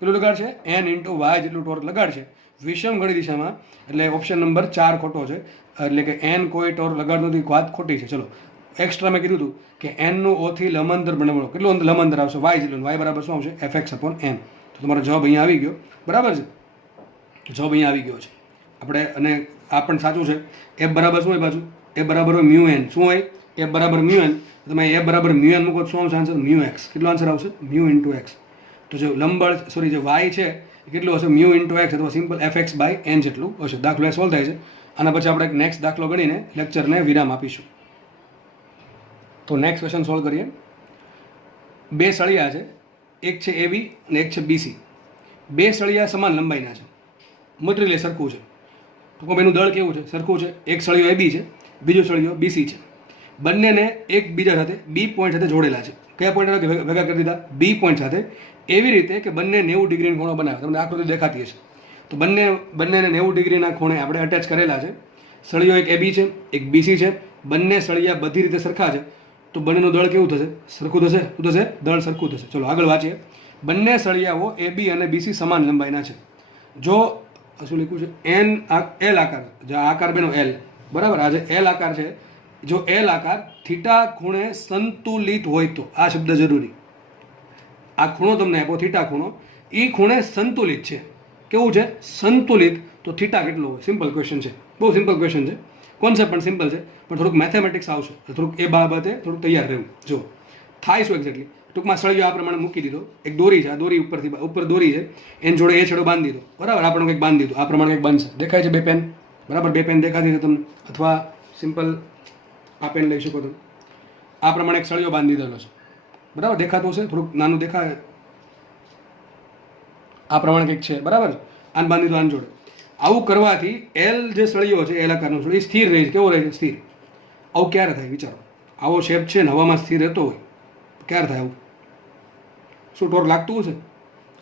કેટલું લગાડશે? n × y જેટલું ટોર્ક લગાડશે વિષમ ઘડી દિશામાં. એટલે ઓપ્શન નંબર 4 ખોટો છે. એટલે કે n કોઈ ટોર્ક લગાડતું નથી, વાત ખોટી છે. ચલો એક્સ્ટ્રા મેં કીધું હતું કે n નું o થી લંબાંતર બનાવવાનું. કેટલું લંબાંતર આવશે? y જેટલું. y બરાબર શું આવશે? fx/n. તો તમારો જવાબ અહીંયા આવી ગયો, બરાબર છે. જવાબ અહીંયા આવી ગયો છે આપણે. અને આ પણ સાચું છે. f બરાબર શું હોય પાછું? f બરાબર હોય μn. શું હોય? f બરાબર μn. તમે f બરાબર μn મૂકો શું આવશે આન્સર? μx. કેટલો આન્સર આવશે? μ × x. તો જે લંબબળ સોરી જે y છે એ કેટલું હશે? μ × x અથવા સિમ્પલ fx/n જેટલું હશે. દાખલો સોલ્વ થાય છે. આના પછી આપણે એક નેક્સ્ટ દાખલો ગણીને લેક્ચરને વિરામ આપીશું. તો નેક્સ્ટ ક્વેશ્ચન સોલ્વ કરીએ. બે સળિયા છે, એક છે AB અને એક છે BC. બે સળિયા સમાન લંબાઈના છે, મટીરિયલ સરખું છે. ટૂંકમાં એનું દળ કેવું છે? સરખું છે. એક સળિયો AB છે, બીજો સળિયો BC છે. બંનેને એકબીજા સાથે B પોઈન્ટ સાથે જોડેલા છે. કયા પોઈન્ટ સાથે ભેગા કરી દીધા? B પોઈન્ટ સાથે. એવી રીતે કે બંને 90 ડિગ્રીનો ખૂણો બનાવે. તમને આકૃતિ દેખાતી હશે. તો બંનેને 90 ડિગ્રીના ખૂણે આપણે અટેચ કરેલા છે. સળિયો એક AB છે, એક BC છે. બંને સળિયા બધી રીતે સરખા છે. તો બંનેનું દળ કેવું થશે? સરખું થશે. શું થશે? દળ સરખું થશે. ચલો આગળ વાંચીએ. બંને સળિયાઓ AB અને BC સમાન લંબાઈના છે. જો શું લખ્યું છે? L આકાર, જે આકાર બેનો L, બરાબર. આ જે L આકાર છે, જો L આકાર થીટા ખૂણે સંતુલિત હોય તો, આ શબ્દ જરૂરી. આ ખૂણો તમને આપ્યો થીટા ખૂણો, એ ખૂણે સંતુલિત છે. કેવું છે? સંતુલિત. તો થીટા કેટલો હોય? સિમ્પલ ક્વેશ્ચન છે, બહુ સિમ્પલ ક્વેશ્ચન છે. કોન્સેપ્ટ પણ સિમ્પલ છે, પણ થોડુંક મેથેમેટિક્સ આવશે. થોડુંક એ બાબતે થોડુંક તૈયાર રહેવું. જો થાય શું એક્ઝેક્ટલી? ટૂંકમાં સળિયો આ પ્રમાણે મૂકી દીધો. એક દોરી છે, આ દોરી ઉપર દોરી છે, એની જોડે એ છેડો બાંધી દીધો, બરાબર. આપણે કંઈક બાંધી દીધું. આ પ્રમાણે કંઈક બાંધશે. દેખાય છે બે પેન, બરાબર. બે પેન દેખાતી છે તમને, અથવા સિમ્પલ આ પેન લઈ શકો તમે. આ પ્રમાણે એક સળિયો બાંધી દીધેલો છે, બરાબર. દેખાતું હશે, થોડુંક નાનું દેખાય. આ પ્રમાણે કંઈક છે, બરાબર. આને બાંધી દો આની જોડે. આવું કરવાથી L જે સળિયો છે, L આકારનો સળિયો, એ સ્થિર રહે છે. કેવો રહે છે? સ્થિર. આવું ક્યારે થાય? વિચારો. આવો શેપ છે ને હવામાં સ્થિર રહેતો હોય, ક્યારે થાય આવું? શું ટોર્ક લાગતું હશે?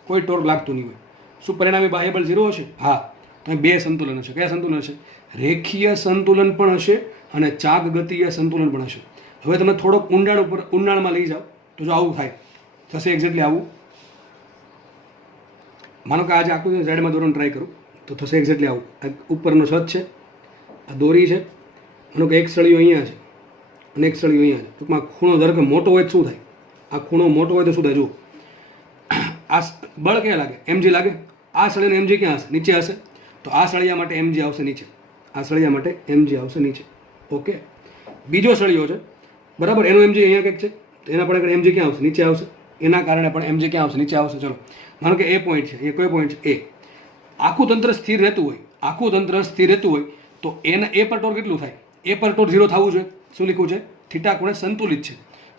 કોઈ ટોર્ક લાગતું નહીં હોય. શું પરિણામી બાહ્ય બળ 0 હશે? હા. તો બે સંતુલન હશે. કયા સંતુલન હશે? રેખીય સંતુલન પણ હશે અને ચાક ગતિય સંતુલન પણ હશે. હવે તમે થોડોક ઊંડાણમાં લઈ જાઓ તો જો આવું થાય થશે એક્ઝેક્ટલી આવું. માનો કે આજે આખું ઝેડમાં દોરવાનું ટ્રાય કરું તો થશે એક્ઝેક્ટલી આવું. આ ઉપરનો છત છે, આ દોરી છે, માનો કે એક સળિયો અહીંયા છે અને એક સળિયો અહીંયા છે. ટૂંકમાં ખૂણો ધારો કે મોટો હોય તો શું થાય? આ ખૂણો મોટો હોય તો શું થાય? જુઓ, આ બળ ક્યાં લાગે? mg લાગે. આ સળિયાનો mg ક્યાં હશે? નીચે હશે. તો આ સળિયા માટે mg આવશે નીચે. આ સળિયા માટે mg આવશે નીચે. ઓકે. બીજો સળિયો છે, બરાબર. એનો mg અહીંયા કંઈક છે, તો એના પણ mg ક્યાં આવશે? નીચે આવશે. એના કારણે પણ mg ક્યાં આવશે? નીચે આવશે. ચલો માનો કે એ પોઈન્ટ છે, એ કોઈ પોઈન્ટ છે એ. આખું તંત્ર સ્થિર રહેતું હોય, આખું તંત્ર સ્થિર રહેતું હોય તો એના એ પર ટોર્ક કેટલું થાય? એ પર ટોર્ક 0 થવું જોઈએ. શું લખ્યું છે? થીટા ખૂણે સંતુલિત છે.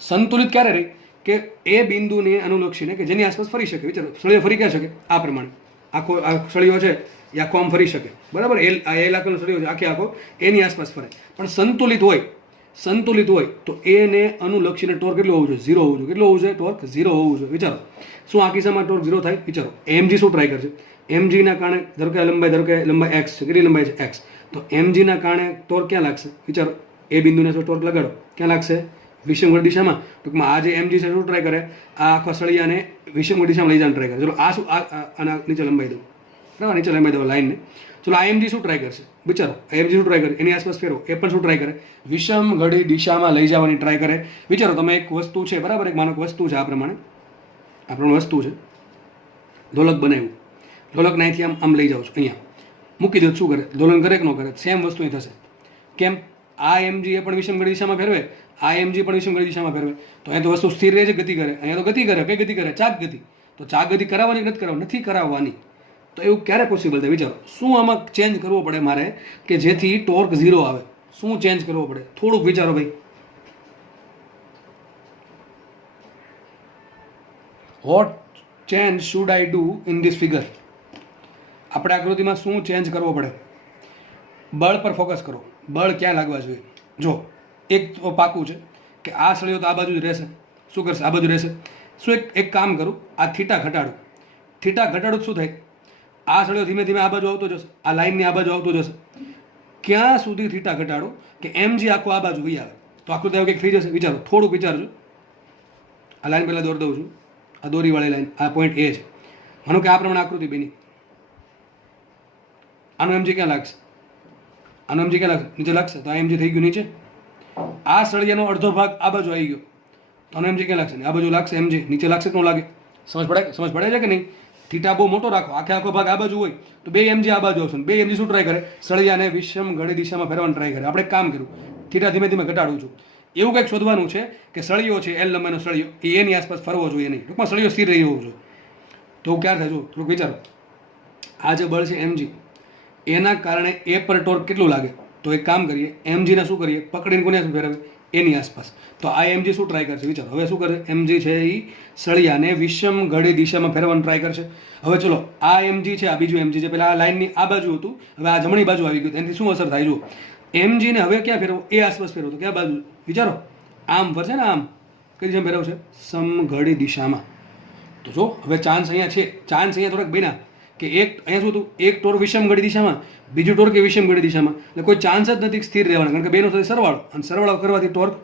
સંતુલિત ક્યારે રહી? કે એ બિંદુને અનુલક્ષીને કે જેની આસપાસ ફરી શકે. વિચારો, સળિયો ફરી ક્યાં શકે? આ પ્રમાણે આખો આ સળિયો છે એ આખો આમ ફરી શકે, બરાબર. એલ આકારનો સળિયો છે, આખે આખો એની આસપાસ ફરે. પણ સંતુલિત હોય તો એને અનુલક્ષીને ટોર્ક કેટલું હોવું જોઈએ? 0 હોવું જોઈએ. કેટલું હોવું જોઈએ? ટોર્ક 0 હોવું જોઈએ. વિચારો, શું આ કિસ્સામાં ટોર્ક 0 થાય? વિચારો, mg શું ટ્રાય કરશે? mg ના કારણે ધારો કે લંબાઈ x છે. કેટલી લંબાઈ છે? x. તો mg ના કારણે ટોર્ક ક્યાં લાગશે? વિચારો, એ બિંદુને ટોર્ક લગાડો, ક્યાં લાગશે? વિષમઘટ દિશામાં. ટૂંકમાં આ જે mg છે શું ટ્રાય કરે? આ આખા સળિયાને વિષમઘટ દિશામાં લઈ જવાનું ટ્રાય કરે. ચલો આ શું આના નીચે લંબાઈ દો, બરાબર. નીચે લંબાઈ દો લાઈનને. ચલો આ mg શું ટ્રાય કરશે? વિચારો, mg શું ટ્રાય કરે? એની આસપાસ ફેરો, એ પણ શું ટ્રાય કરે? વિષમ ઘડી દિશામાં લઈ જવાની ટ્રાય કરે. વિચારો, તમે એક વસ્તુ છે, બરાબર. એક માનક વસ્તુ છે, આ પ્રમાણે વસ્તુ છે, ઢોલક બનાવ્યું. ઢોલકને અહીંથી આમ લઈ જાઉં છું, અહીંયા મૂકી દો. શું કરે? દોલન કરે કે ન કરે? સેમ વસ્તુ અહીં થશે. કેમ? આ mg એ પણ વિષમ ઘડી દિશામાં ફેરવે, આ mg પણ વિષમ ઘડી દિશામાં ફેરવે. તો અહીંયા તો વસ્તુ સ્થિર રહે છે, ગતિ કરે. અહીંયા તો ગતિ કરે. કઈ ગતિ કરે? ચાક ગતિ. તો ચાક ગતિ કરાવવાની નથી કરાવવાની, નથી કરાવવાની. તો એવું ક્યારે પોસિબલ થાય? વિચારો, શું આમાં ચેન્જ કરવો પડે મારે કે જેથી ટોર્ક 0 આવે? શું ચેન્જ કરવો પડે? થોડુંક વિચારો ભાઈ. What change should I do in this figure? આપણે આકૃતિમાં શું ચેન્જ કરવો પડે? બળ પર ફોકસ કરો. બળ ક્યાં લાગવા જોઈએ? જો એક તો પાકું છે કે આ સળિયો તો આ બાજુ જ રહેશે. શું કરશે? આ બાજુ રહેશે. શું એક કામ કરું, આ થીટા ઘટાડું. થીટા ઘટાડું શું થાય? આ સળિયો ધીમે ધીમે આ બાજુ આવતો જશે, આ લાઇનની આ બાજુ આવતો જશે. ક્યાં સુધી થીટા ઘટાડો કે mg આખું આ બાજુ વહી આવે? તો આકૃતિ આવું કંઈક થઈ જશે. વિચારો, થોડુંક વિચારજો. આ લાઈન પહેલાં દોરી દઉં છું. આ દોરીવાળી લાઈન, આ પોઈન્ટ એ છે. માનો કે આ પ્રમાણે આકૃતિ બની. આનું mg ક્યાં લાગશે? આનું mg ક્યાં લાગશે? નીચે લાગશે. તો આ mg થઈ ગયું નીચે. આ સળિયાનો અડધો ભાગ આ બાજુ આવી ગયો, તો આનું mg ક્યાં લાગશે? આ બાજુ લાગશે mg. નીચે લાગશે કે ન લાગે? સમજ પડે છે કે નહીં? થીટા બહુ મોટો રાખો, આખો ભાગ આ બાજુ હોય તો 2 mg આ બાજુ આવશે. 2 mg શું ટ્રાય કરે? સળિયાને વિષમ ઘડી દિશામાં ફેરવવાનું ટ્રાય કરે. આપણે એક કામ કર્યું, થીટા ધીમે ધીમે ઘટાડું છું. એવું કંઈક શોધવાનું છે કે સળિયો છે L લંબાઈનો સળિયો, એ એની આસપાસ ફરવો જોઈએ નહીં. ટૂંકમાં સળિયો સ્થિર રહી હોવો જોઈએ. તો ક્યાં થાય? જો થોડુંક વિચારો. આ જે બળ છે mg, એના કારણે એ પર ટોર્ક કેટલું લાગે? તો એક કામ કરીએ, mg ને શું કરીએ? પકડીને કોને ફેરવે? એની આસપાસ. તો આ mg શું ટ્રાય કરશે? વિચારો. હવે શું કરે? mg છે એ સળિયાને વિષમ ઘડી દિશામાં ફેરવવાનું ટ્રાય કરશે. હવે ચલો, આ mg છે, આ બીજું mg છે. પહેલા આ લાઇનની આ બાજુ હતું, હવે આ જમણી બાજુ આવી ગયું. એનાથી શું અસર થાય? જુઓ, mg ને હવે ક્યાં ફેરવો? એ આસપાસ ફેરવો. તો ક્યાં બાજુ? વિચારો, આમ ફરશે ને, આમ કઈ દિશામાં ફેરવશે? સમઘડી દિશામાં. તો જો હવે ચાન્સ અહીંયા છે. ચાન્સ અહીંયા થોડાક બન્યા કે એક અહીંયા શું હતું? એક ટોર્ક વિષમ ઘડી દિશામાં, બીજું ટોર્ક એ વિષમ ઘડી દિશામાં. એટલે કોઈ ચાન્સ જ નથી સ્થિર રહેવાનો, કારણ કે બેનો સાથે સરવાળો, અને સરવાળો કરવાથી ટોર્ક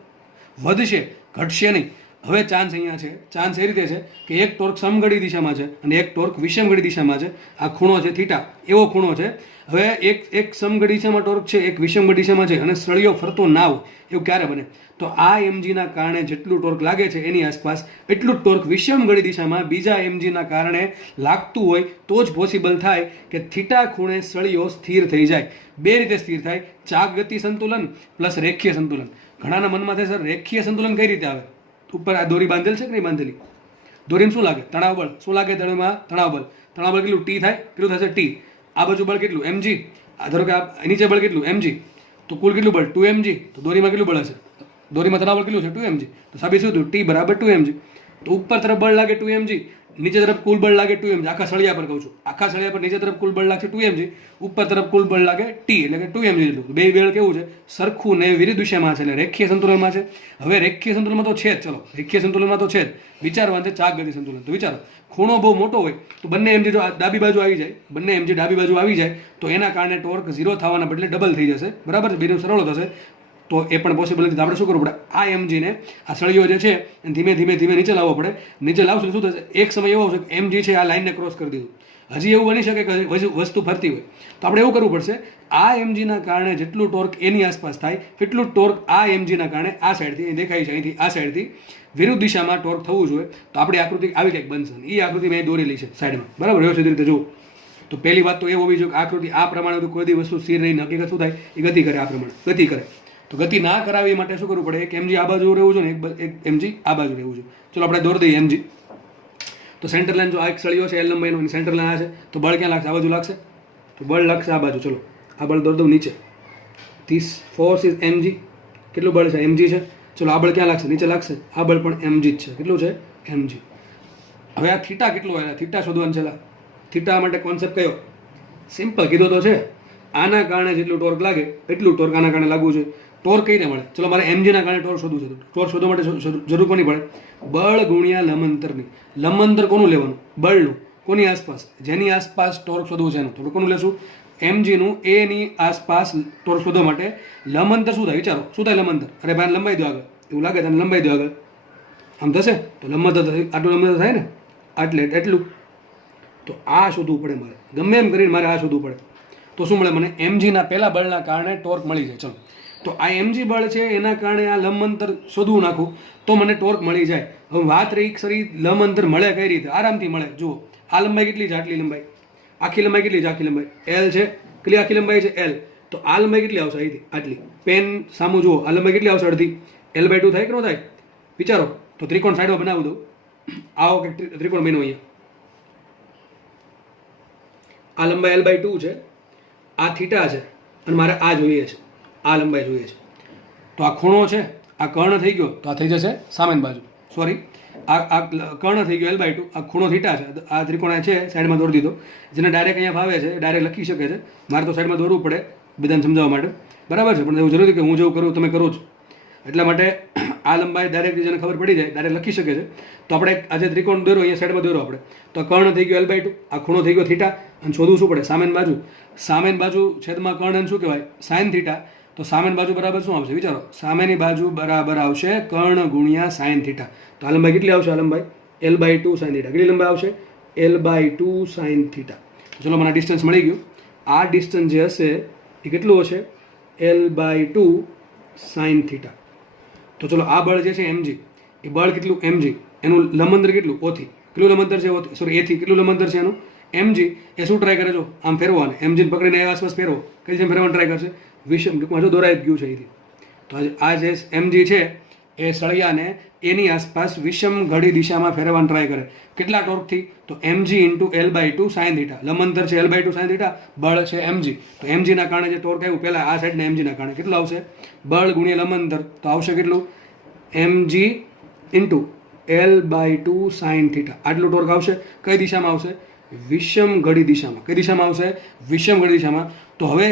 વધશે, ઘટશે નહીં. હવે ચાન્સ અહીંયા છે. ચાન્સ એ રીતે છે કે એક ટોર્ક સમઘડી દિશામાં છે અને એક ટોર્ક વિષમ ઘડી દિશામાં છે. આ ખૂણો છે થીટા, એવો ખૂણો છે. હવે એક સમઘડી દિશામાં ટોર્ક છે, એક વિષમ ઘડી દિશામાં છે, અને સળિયો ફરતો ના હોય એવું ક્યારે બને? તો આ mg ના કારણે જેટલું ટોર્ક લાગે છે એની આસપાસ એટલું જ ટોર્ક વિષમ ઘડી દિશામાં બીજા mg ના કારણે લાગતું હોય તો જ પોસિબલ થાય કે થીટા ખૂણે સળિયો સ્થિર થઈ જાય. બે રીતે સ્થિર થાય, ચાક ગતિ સંતુલન પ્લસ રેખીય સંતુલન. ઘણાના મનમાં થાય, સર રેખીય સંતુલન કઈ રીતે આવે? ઉપર આ દોરી બાંધેલ છે કે નહીં બાંધેલી? દોરીમાં શું લાગે? તણાવ બળ. શું લાગે દોરીમાં? તણાવ બળ. તણાવ બળ કેટલું? T થાય. કેટલું થશે? T. આ બાજુ બળ કેટલું? mg. ધારો કે આ નીચે બળ કેટલું? mg. તો કુલ કેટલું બળ? 2 mg. તો દોરીમાં કેટલું બળ હશે? દોરીમાં તણાવ બળ કેટલું છે? 2 mg. તો સાબિત શું થયું? T બરાબર 2 mg. તો ઉપર તરફ બળ લાગે 2 mg, નીચે તરફ કુલ બળ લાગે 2 mg. આખા સળિયા પર કહું છું, આખા સળિયા પર નીચે તરફ કુલ બળ લાગશે 2 mg, ઉપર તરફ કુલ બળ લાગે T, એટલે કે 2 mg જેટલું. બે બળ કેવું છે? સરખું ને વિરુદ્ધ દિશામાં છે, એટલે રેખીય સંતુલનમાં છે. હવે રેખીય સંતુલનમાં તો છે જ. ચલો, રેખીય સંતુલનમાં તો છે જ. વિચારવાનું છે ચાક ગતિ સંતુલન. તો વિચારો, ખૂણો બહુ મોટો હોય તો બંને mg જો ડાબી બાજુ આવી જાય, બંને mg ડાબી બાજુ આવી જાય તો એના કારણે ટોર્ક 0 થવાના બદલે ડબલ થઈ જશે. બરાબર છે? બેનું સરળ થશે. તો એ પણ પોસિબલ નથી. આપણે શું કરવું પડે? આ mg ને, આ સળિયો જે છે ધીમે ધીમે ધીમે નીચે લાવવો પડે. નીચે લાવશું શું થશે? એક સમય એવો આવશે કે mg છે આ લાઇનને ક્રોસ કરી દીધું. હજી એવું બની શકે કે વસ્તુ ફરતી હોય, તો આપણે એવું કરવું પડશે, આ mg ના કારણે જેટલું ટોર્ક એની આસપાસ થાય એટલું ટોર્ક આ mg ના કારણે આ સાઈડથી દેખાય છે, અહીંથી આ સાઈડથી વિરુદ્ધ દિશામાં ટોર્ક થવું જોઈએ. તો આપણી આકૃતિ આવી કંઈક બનશે. એ આકૃતિ મેં દોરેલી છે સાઈડમાં. બરાબર? વ્યવસ્થિત રીતે જુઓ. તો પહેલી વાત તો એ હોવી જોઈએ કે આકૃતિ આ પ્રમાણે કોઈ દી વસ્તુ સ્થિર રહીને હકીકત શું થાય? એ ગતિ કરે. આ પ્રમાણે ગતિ કરે. તો ગતિ ના કરાવી માટે શું કરવું પડે? એક mg આ બાજુ રહેવું છે ને એક mg આ બાજુ રહેવું છે. ચલો આપણે દોરી દઈએ mg. તો સેન્ટર લાઈન જો આ એક સળિયો છે L લંબાઈનો, એની સેન્ટર લાઈન આ છે, તો બળ ક્યાં લાગશે? આ બાજુ લાગશે. તો બળ લાગશે આ બાજુ. ચલો આ બળ દોરી દઉં નીચે. This force is mg. કેટલું બળ છે? mg છે. ચલો આ બળ ક્યાં લાગશે? નીચે લાગશે. આ બળ પણ mg જ છે. કેટલું છે? mg. હવે આ થીટા કેટલું હોય? થીટા શોધવાનું છે. થીટા માટે કોન્સેપ્ટ કયો? સિમ્પલ કીધો તો છે. આના કારણે જેટલું ટોર્ક લાગે એટલું ટોર્ક આના કારણે લાગવું છે. ટોર્ક કઈ રીતે મળે? ચલો મારે mg ના કારણે ટોર્ક શોધવું છે. ટોર્ક શોધવા માટે જરૂર કોની પડે? બળ ગુણ્યા લંબંતરની. લંબંતર કોનું લેવાનું? બળનું. કોની આસપાસ? જેની આસપાસ ટોર્ક શોધવું છે એનું. તો કોનું લેશું? mg નું. એની આસપાસ ટોર્ક શોધવા માટે લંબંતર શું થાય? વિચારો, શું થાય લંબંતર? અરે ભાઈ લંબાઈ દો આગળ. એવું લાગે તને લંબાઈ દો આગળ. આમ થશે તો લંબંતર થશે. આટલું લંબંતર થાય ને, એટલું. તો આ શોધવું પડે મારે. ગમે એમ કરીને મારે આ શોધવું પડે. તો શું મળે મને? mg ના પહેલા બળના કારણે ટોર્ક મળી જાય. ચલો, તો આ mg બળ છે એના કારણે આ લંબંતર શોધવું નાખું તો મને ટોર્ક મળી જાય. હવે વાત રહી ખરી લંબંતર મળે કઈ રીતે? આરામથી મળે. જુઓ, આ લંબાઈ કેટલી છે? આટલી લંબાઈ. આખી લંબાઈ કેટલી છે? આખી લંબાઈ L છે. કેટલી આખી લંબાઈ છે? L. તો આ લંબાઈ કેટલી આવશે? અહીંથી આટલી. પેન સામું જુઓ, આ લંબાઈ કેટલી આવશે? અડધી. L/2 થાય કે ન થાય? વિચારો. તો ત્રિકોણ સાઈડમાં બનાવું દઉં. આવો કે ત્રિકોણ બન્યો અહીંયા. આ લંબાઈ L/2 છે, આ થીટા છે, અને મારે આ જોઈએ છે, આ લંબાઈ જોઈએ છે. તો આ ખૂણો છે, આ કર્ણ થઈ ગયો, તો આ થઈ જશે સામેની બાજુ. સોરી, આ કર્ણ થઈ ગયો L/2, આ ખૂણો થીટા છે, આ ત્રિકોણ છે સાઈડમાં દોરી દીધો. જેને ડાયરેક્ટ અહીંયા ફાવે છે ડાયરેક્ટ લખી શકે છે. મારે તો સાઈડમાં દોરવું પડે બધાને સમજાવવા માટે, બરાબર છે. પણ એવું જરૂરી કે હું જેવું કરું તમે કરો જ. એટલા માટે આ લંબાઈ ડાયરેક્ટ જેને ખબર પડી જાય ડાયરેક્ટ લખી શકે છે. તો આપણે આજે ત્રિકોણ દોરો અહીંયા સાઈડમાં દોરો આપણે. તો કર્ણ થઈ ગયો L/2, આ ખૂણો થઈ ગયો થીટા, અને શોધવું શું પડે? સામેની બાજુ. સામેની બાજુ છેદમાં કર્ણ શું કહેવાય? Sine theta. તો સામેની બાજુ બરાબર શું આવશે? વિચારો, સામેની બાજુ બરાબર આવશે કર્ણ ગુણ્યા સાઇન થીટા. તો આ લંબાઈ કેટલી આવશે? આ લંબાઈ L/2 સાઇન થીટા. કેટલી લંબાઈ આવશે? L/2 sine theta. ચલો, મને ડિસ્ટન્સ મળી ગયું. આ ડિસ્ટન્સ જે હશે એ કેટલું હશે? L/2 sine theta. તો ચલો, આ બળ જે છે mg, એ બળ કેટલું? mg. એનું લંબંતર કેટલું? ઓથી. કેટલું લંબંતર છે? ઓથી. સોરી, એથી કેટલું લંબંતર છે એનું? mg. એ શું ટ્રાય કરે? જો આમ ફેરવાને, mg પકડીને એ આસપાસ ફેરવો. કઈ રીતે ફેરવવાનું ટ્રાય કરશે? વિષમ ટૂંકમાં જો દોરાઈ ગયું છે અહીંથી. તો આ જે mg છે એ સળિયાને એની આસપાસ વિષમ ઘડી દિશામાં ફેરવવાનું ટ્રાય કરે. કેટલા ટોર્કથી? તો mg into L/2 sine theta. લંબંતર છે L/2 સાઇન થીટા, બળ છે mg. તો mg ના કારણે જે ટોર્ક આવ્યું પહેલા આ સાઈડને mg ના કારણે કેટલું આવશે? બળ ગુણ્યા લંબંતર. તો આવશે કેટલું? mg into L/2 sine theta. આટલું ટોર્ક આવશે. કઈ દિશામાં આવશે? વિષમ ઘડી દિશામાં. કઈ દિશામાં આવશે? વિષમ ઘડી દિશામાં. તો હવે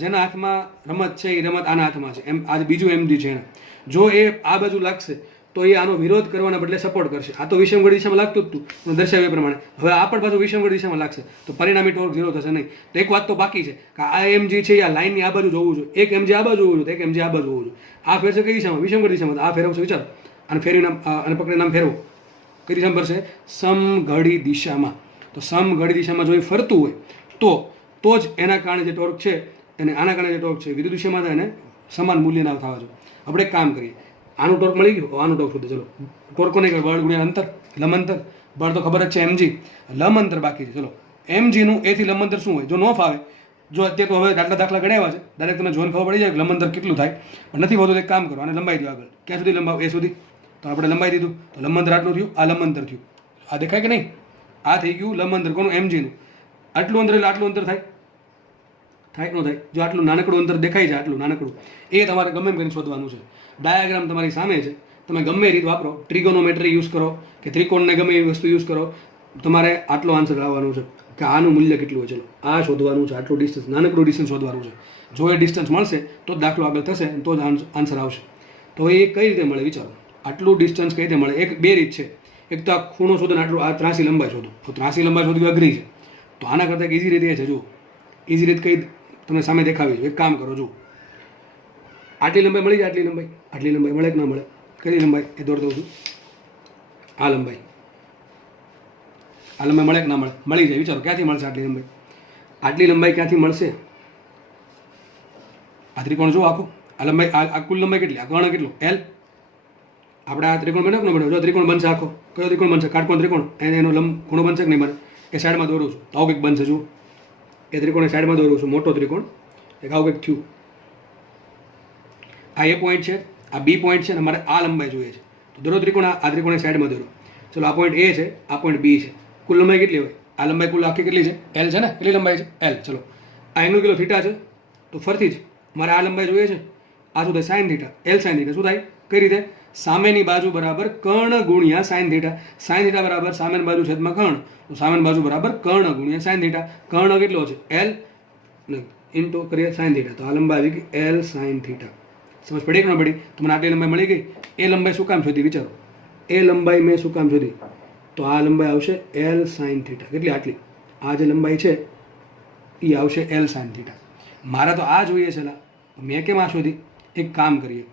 જેના હાથમાં રમત છે એ રમત આના હાથમાં છે. એમ આ બીજું mg છે એને, જો એ આ બાજુ લાગશે તો એ આનો વિરોધ કરવાના બદલે સપોર્ટ કરશે. આ તો વિષમ ઘડી દિશામાં લાગતું જ હતું દર્શાવ્યા પ્રમાણે. હવે આ પણ પાછું વિષમ ઘડી દિશામાં લાગશે, તો પરિણામી ટોર્ક 0 થશે નહીં. તો એક વાત તો બાકી છે કે આ mg છે આ લાઈનની આ બાજુ જોવું જોઈએ. એક mg આ બાજુ હોવું જોઈએ, એક mg આ બાજુ હોવું જોઈએ. આ ફેરશે કઈ દિશામાં? વિષમ ઘડી દિશામાં. આ ફેરવશે, વિચારો. અને ફેરવીને અને પકડીને આમ ફેરવો, કઈ દિશામાં ફરશે? સમઘડી દિશામાં. તો સમઘડી દિશામાં જો એ ફરતું હોય તો જ એના કારણે જે ટોર્ક છે અને આના કારણે જે ટોર્ક છે વિરુદ્ધ દિશામાં થાય એને સમાન મૂલ્યના થવા જોઈએ. આપણે એક કામ કરીએ, આનું ટોર્ક મળી ગયું, આનું ટોર્ક શોધો. ચલો, ટોર્કો નહીં, બળ ગુણ્યા અંતર, લંબંતર. બળ તો ખબર જ છે mg, લંબંતર બાકી છે. ચલો, mg નું એથી લંબંતર શું હોય? જો ન ફાવે, જો અત્યારે તો હવે આટલા દાખલા ગણાવ્યા છે, ડાયરેક્ટ તમે જોઈને ખબર પડી જાય કે લંબંતર કેટલું થાય. પણ નથી હોતું, એક કામ કરો, અને લંબાઈ દો આગળ. ક્યાં સુધી લંબાવ? એ સુધી. તો આપણે લંબાઈ દીધું, તો લંબંતર આટલું થયું, આ લંબંતર થયું. આ દેખાય કે નહીં? આ થઈ ગયું લંબંતર. કોનું? mg નું. આટલું અંતર એટલે આટલું અંતર થાય થાય ન થાય? જો આટલું નાનકડું અંતર દેખાય છે, આટલું નાનકડું, એ તમારે ગમે એમ કરીને શોધવાનું છે. ડાયાગ્રામ તમારી સામે છે, તમે ગમે એ રીત વાપરો, ટ્રિગોનોમેટ્રી યુઝ કરો કે ત્રિકોણને ગમે એવી વસ્તુ યુઝ કરો, તમારે આટલો આન્સર લાવવાનું છે કે આનું મૂલ્ય કેટલું હોય. ચલો, આ શોધવાનું છે, આટલું ડિસ્ટન્સ, નાનકડું ડિસ્ટન્સ શોધવાનું છે. જો એ ડિસ્ટન્સ મળશે તો જ દાખલો આગળ થશે, તો જ આન્સર આવશે. તો એ કઈ રીતે મળે? વિચારો, આટલું ડિસ્ટન્સ કઈ રીતે મળે? બે રીત છે. એક તો આ ખૂણો શોધો ને આટલું આ ત્રાસી લંબાઈ શોધો. તો ત્રાસી લંબાઈ શોધવી અઘરી છે. તો આના કરતાં એક ઇઝી રીત એ છે. જુઓ, ઇઝી રીત કઈ તમને સામે દેખાવી છે. એક કામ કરો, જુઓ, આટલી લંબાઈ મળી જાય, આટલી લંબાઈ મળે કે ના મળે? કઈ લંબાઈ? એ દોર દઉં છું. આ લંબાઈ મળે કે ના મળે? મળી જાય. વિચારો, ક્યાંથી મળશે આટલી લંબાઈ? આટલી લંબાઈ ક્યાંથી મળશે? આ ત્રિકોણ જુઓ આખું, આ લંબાઈ, આ કુલ લંબાઈ કેટલી? આ કર્ણ કેટલું? L. આપણે આ ત્રિકોણ બન્યો કે ન બન્યો? જો ત્રિકોણ બનશે આખો. કયો ત્રિકોણ બનશે? કાટકોણ ત્રિકોણ. એનો ખૂણો બનશે કે નહીં બને? એ સાઈડમાં દોરું છું, તો આવું કંઈક બનશે. જુઓ, એ ત્રિકોણ એ સાઈડમાં દોરું છું, મોટો ત્રિકોણ. એક આવું કંઈક થયું. આ એ પોઈન્ટ છે, આ બી પોઈન્ટ છે, અને મારે આ લંબાઈ જોઈએ છે. તો દોરો ત્રિકોણ, આ ત્રિકોણ એ સાઈડમાં દોરો. ચલો, આ પોઈન્ટ એ છે, આ પોઈન્ટ બી છે. કુલ લંબાઈ કેટલી હોય? આ લંબાઈ કુલ આખી કેટલી છે? L છે ને? કેટલી લંબાઈ છે? L. ચલો, આ એંગલ કેટલો? થીટા છે. તો ફરતી જ મારે આ લંબાઈ જોઈએ છે. આ શું થાય? Sine theta. L sine theta. શું થાય? કઈ રીતે? સામેની બાજુ બરાબર કર્ણ ગુણ્યા સાઇન થીટા. સાઇન થીટા બરાબર સામેની બાજુ છેદમાં કર્ણ. તો સામેની બાજુ બરાબર કર્ણ ગુણ્યા સાઇન થીટા. કર્ણ કેટલો છે? L ઇન્ટુ કરીએ સાઇન થીટા. તો આ લંબાઈ આવી ગઈ L સાઇન થીટા. સમજ પડી કે ન પડી? તમને આટલી લંબાઈ મળી ગઈ. એ લંબાઈ શું કામ શોધી? વિચારો, એ લંબાઈ મેં શું કામ શોધી? તો આ લંબાઈ આવશે L સાઇન થીટા. કેટલી? આટલી. આ જે લંબાઈ છે એ આવશે L સાઇન થીટા. મારે તો આ જોઈએ છે, મેં કેમ આ શોધી? એક કામ કરીએ,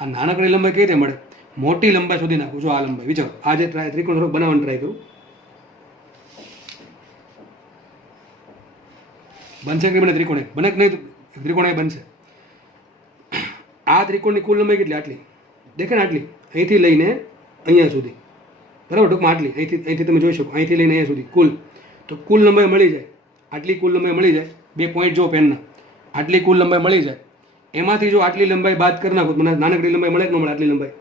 આ નાનકડી લંબાઈ કઈ રીતે મળે? મોટી લંબાઈ શોધી નાખું. જો આ લંબાઈ, વિચારો, આ જે ત્રિકોણ થોડોક બનાવવાનું ટ્રાય કરું. બનશે કે બને? ત્રિકોણ બને કે નહીં? ત્રિકોણ બનશે. આ ત્રિકોણની કુલ લંબાઈ કેટલી? આટલી. દેખે ને? આટલી. અહીંથી લઈને અહીંયા સુધી, બરાબર? ટૂંકમાં આટલી. અહીંથી તમે જોઈ શકો, અહીંથી લઈને અહીંયા સુધી કુલ. તો કુલ લંબાઈ મળી જાય, આટલી કુલ લંબાઈ મળી જાય. બે પોઈન્ટ જો પેનના, આટલી કુલ લંબાઈ મળી જાય. એમાંથી જો આટલી લંબાઈ બાદ કરી નાખો, મને નાનકડી લંબાઈ મળે કે ન મળે? આટલી લંબાઈ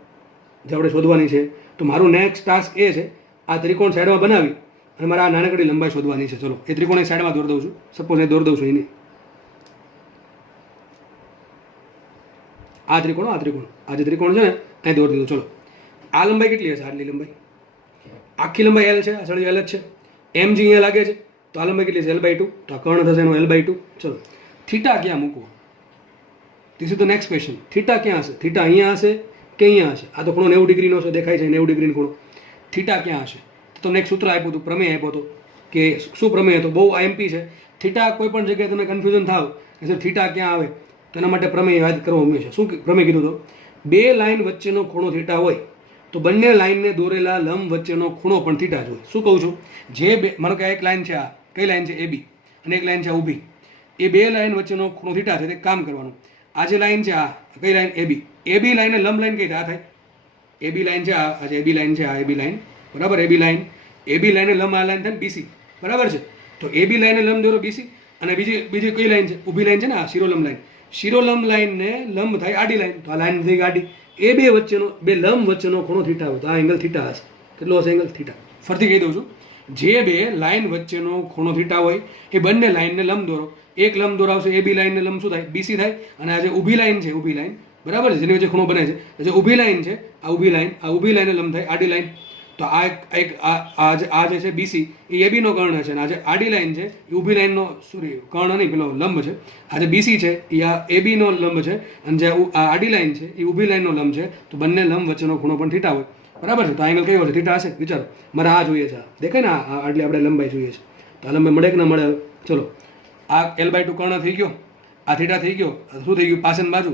જે આપણે શોધવાની છે. તો મારું નેક્સ્ટ ટાસ્ક એ છે, આ ત્રિકોણ સાઈડમાં બનાવી અને મારે આ નાનકડી લંબાઈ શોધવાની છે. ચલો એ ત્રિકોણ સાઈડમાં દોર દઉં છું. સપોઝ એ દોર દઉં છું એની આ ત્રિકોણ આ જે ત્રિકોણ છે ને અહીં દોર દીધું. ચલો આ લંબાઈ કેટલી હશે? આટલી લંબાઈ, આખી લંબાઈ એલ છે, આ સળિયો એલ જ છે. એમ જી અહીંયા લાગે છે તો આ લંબાઈ કેટલી છે? L/2. તો આ કર્ણ થશે એનો L/2. ચલો થીટા ક્યાં મૂકવો? This is the next question. Theta ક્યાં હશે? થીટા અહીંયા હશે કે અહીંયા હશે? આ તો ખૂણો 90 ડિગ્રીનો છે, દેખાય છે 90 ડિગ્રીનો ખૂણો. થીટા ક્યાં હશે? તો તમને એક સૂત્ર આપ્યું હતું, પ્રમેય આપ્યો હતો કે શું પ્રમેય હતો? બહુ આઈએમપી છે. થીટા કોઈ પણ જગ્યાએ તમે કન્ફ્યુઝન થાવ કે સર થીટા ક્યાં આવે, તો એના માટે પ્રમેય યાદ કરવો હંમેશા. શું પ્રમેય કીધું તો? બે લાઈન વચ્ચેનો ખૂણો થીટા હોય તો બંને લાઈનને દોરેલા લંબ વચ્ચેનો ખૂણો પણ થીટા જ હોય. શું કહું છું? જે બે, માનો કે એક લાઈન છે, આ કઈ લાઈન છે? AB, અને એક લાઈન છે ઊભી. એ બે લાઈન વચ્ચેનો ખૂણો થીટા છે. તે કામ કરવાનું, આ જે લાઈન છે, આ કઈ લાઈન? AB લાઈન લંબ લાઈન કઈ થાય? AB લાઈન છે, આ જે AB લાઈન છે, આ AB લાઈન બરાબર. AB લાઈને લંબ આ લાઈન થાય BC બરાબર છે. તો AB લાઈને લંબ દોરો BC, અને બીજી કઈ લાઈન છે? ઊભી લાઈન છે ને, આ શિરોલંબ લાઈન. શિરોલંબ લાઈનને લંબ થાય આડી લાઈન, તો આ લાઈન થઈ આડી. એ બે લંબ વચ્ચેનો ખૂણો થીટા હોય તો આ એંગલ થીટા હશે. કેટલો હશે એંગલ? થીટા. ફરીથી કહી દઉં છું, જે બે લાઈન વચ્ચેનો ખૂણો થીટા હોય એ બંને લાઈનને લંબ દોરો. એક લંબ દોરાવશે AB લાઈનને લંબ શું થાય? BC થાય. અને આ જે ઊભી લાઈન છે, ઊભી લાઈન બરાબર છે, જેની વચ્ચે ખૂણો બને છે, જે ઊભી લાઈન છે, આ ઊભી લાઈનને લંબ થાય આડી લાઈન. તો આ જે છે BC એ AB નો કર્ણ છે, અને આ જે આડી લાઈન છે એ ઊભી લાઈનનો કર્ણ નહીં, પેલો લંબ છે. આ જે BC છે એ આ AB નો લંબ છે, અને જે આ આડી લાઈન છે એ ઊભી લાઈનનો લંબ છે. તો બંને લંબ વચ્ચેનો ખૂણો પણ થીટા હોય બરાબર છે. તો આ એંગલ કયો હશે? થીટા હશે. વિચારો, મારે આ જોઈએ છે, દેખાય ને, આ આટલી આપણે લંબાઈ જોઈએ છે. તો આ લંબાઈ મળે કે ના મળે? ચલો આ L/2 કર્ણ થઈ ગયો, આ થીટા થઈ ગયો. શું થઈ ગયું? પાછળની બાજુ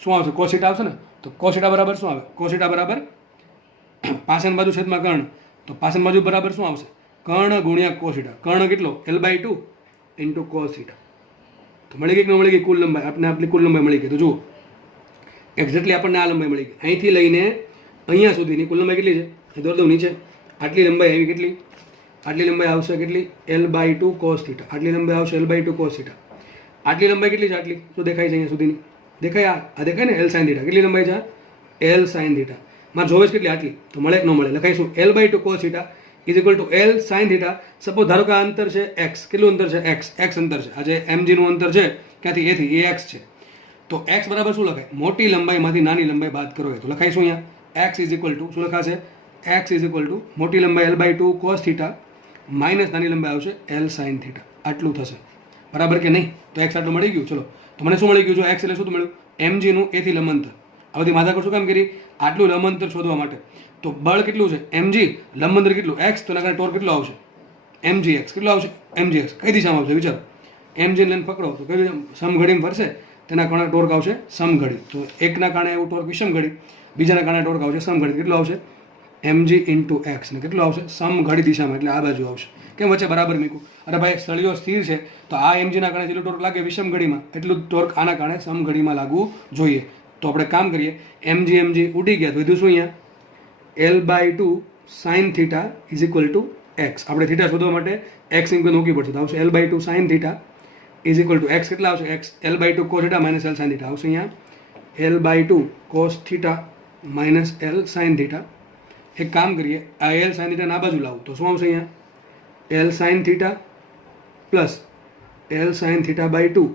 શું આવશે? cos થીટા આવશે ને. તો cos થીટા બરાબર શું આવે? cos થીટા બરાબર પાછળની બાજુ છેદમાં કર્ણ. તો પાછળની બાજુ બરાબર શું આવશે? કર્ણ ગુણ્યા cos થીટા. કર્ણ કેટલો? L/2 into cos theta. તો મળી ગઈ કે ન મળી ગઈ? કુલ લંબાઈ આપણે, આપણી કુલ લંબાઈ મળી ગઈ. તો જુઓ એક્ઝેક્ટલી આપણને આ લંબાઈ મળી ગઈ. અહીંથી લઈને અહીંયા સુધીની કુલ લંબાઈ કેટલી છે? દોર દઉં નીચે. આટલી લંબાઈ આવી કેટલી? આટલી લંબાઈ આવશે કેટલી? L/2 cos theta. આટલી લંબાઈ આવશે L/2 cos થીટા. આટલી લંબાઈ કેટલી છે? આટલી શું દેખાય છે અહીંયા સુધીની? દેખાય? આ દેખાય ને? L sin theta. કેટલી લંબાઈ છે? L sin theta. મારે જોવે છે કેટલી? આટલી. તો મળે કે ન મળે? લખાઈશું L/2 cos theta is equal to L sin theta. Suppose ધારો કે આ અંતર છે x. કેટલું અંતર છે? x અંતર છે. આ જે mg નું અંતર છે ક્યાંથી? A થી, એ x છે. તો x બરાબર શું લખાય? મોટી લંબાઈમાંથી નાની લંબાઈ બાદ કરો. તો લખાઈશું અહીંયા x ઇઝ ઇક્વલ ટુ શું લખાશે? x ઇઝ ઇક્વલ ટુ મોટી લંબાઈ L/2 cos થીટા માઇનસ નાની લંબાઈ આવશે L sin થીટા. આટલું થશે બરાબર કે નહીં? તો x આટલું મળી ગયું. ચલો તો મને શું મળી ગયું? જો x એટલે શું મળ્યું? mg નું A થી લંબ અંતર. આ બધી માથાકૂટ શું કામ કરી? આટલું લંબ અંતર શોધવા માટે. તો બળ કેટલું છે? mg. લંબ અંતર કેટલું? x. તો એના કારણે ટોર્ક કેટલો આવશે? mgx. કેટલો આવશે? mgx. કઈ દિશામાં આવશે? વિચારો. mg લઈને પકડો તો કઈ સમઘડીમાં ફરશે, તેના કારણે ટોર્ક આવશે સમઘડી. તો એકના કારણે એવું ટોર્ક વિષમઘડી, બીજાના કારણે ટોર્ક આવશે સમઘડી. કેટલો આવશે? mg into x. ને કેટલો આવશે? સમઘડી દિશામાં, એટલે આ બાજુ આવશે. કેમ વચ્ચે બરાબર મૂક્યું? અરે ભાઈ સળિયો સ્થિર છે તો આ mg ના કારણે જેટલું ટોર્ક લાગે વિષમઘડીમાં, એટલું ટોર્ક આના કારણે સમઘડીમાં લાગવું જોઈએ. તો આપણે કામ કરીએ, mg ઉડી ગયા તો વધ્યું શું અહીંયા? L/2 sin theta is equal two x. આપણે થીટા શોધવા માટે x ની મૂકવી પડશે. તો આવશે L/2 sin theta is equal two x. કેટલા આવશે? x L/2 cos theta minus L sin theta આવશે. અહીંયા L/2 cos theta minus L sin theta. એક કામ કરીએ, આ L sin થીટા આ બાજુ લાવું તો શું આવશે? અહીંયા L sin theta plus L sin theta by 2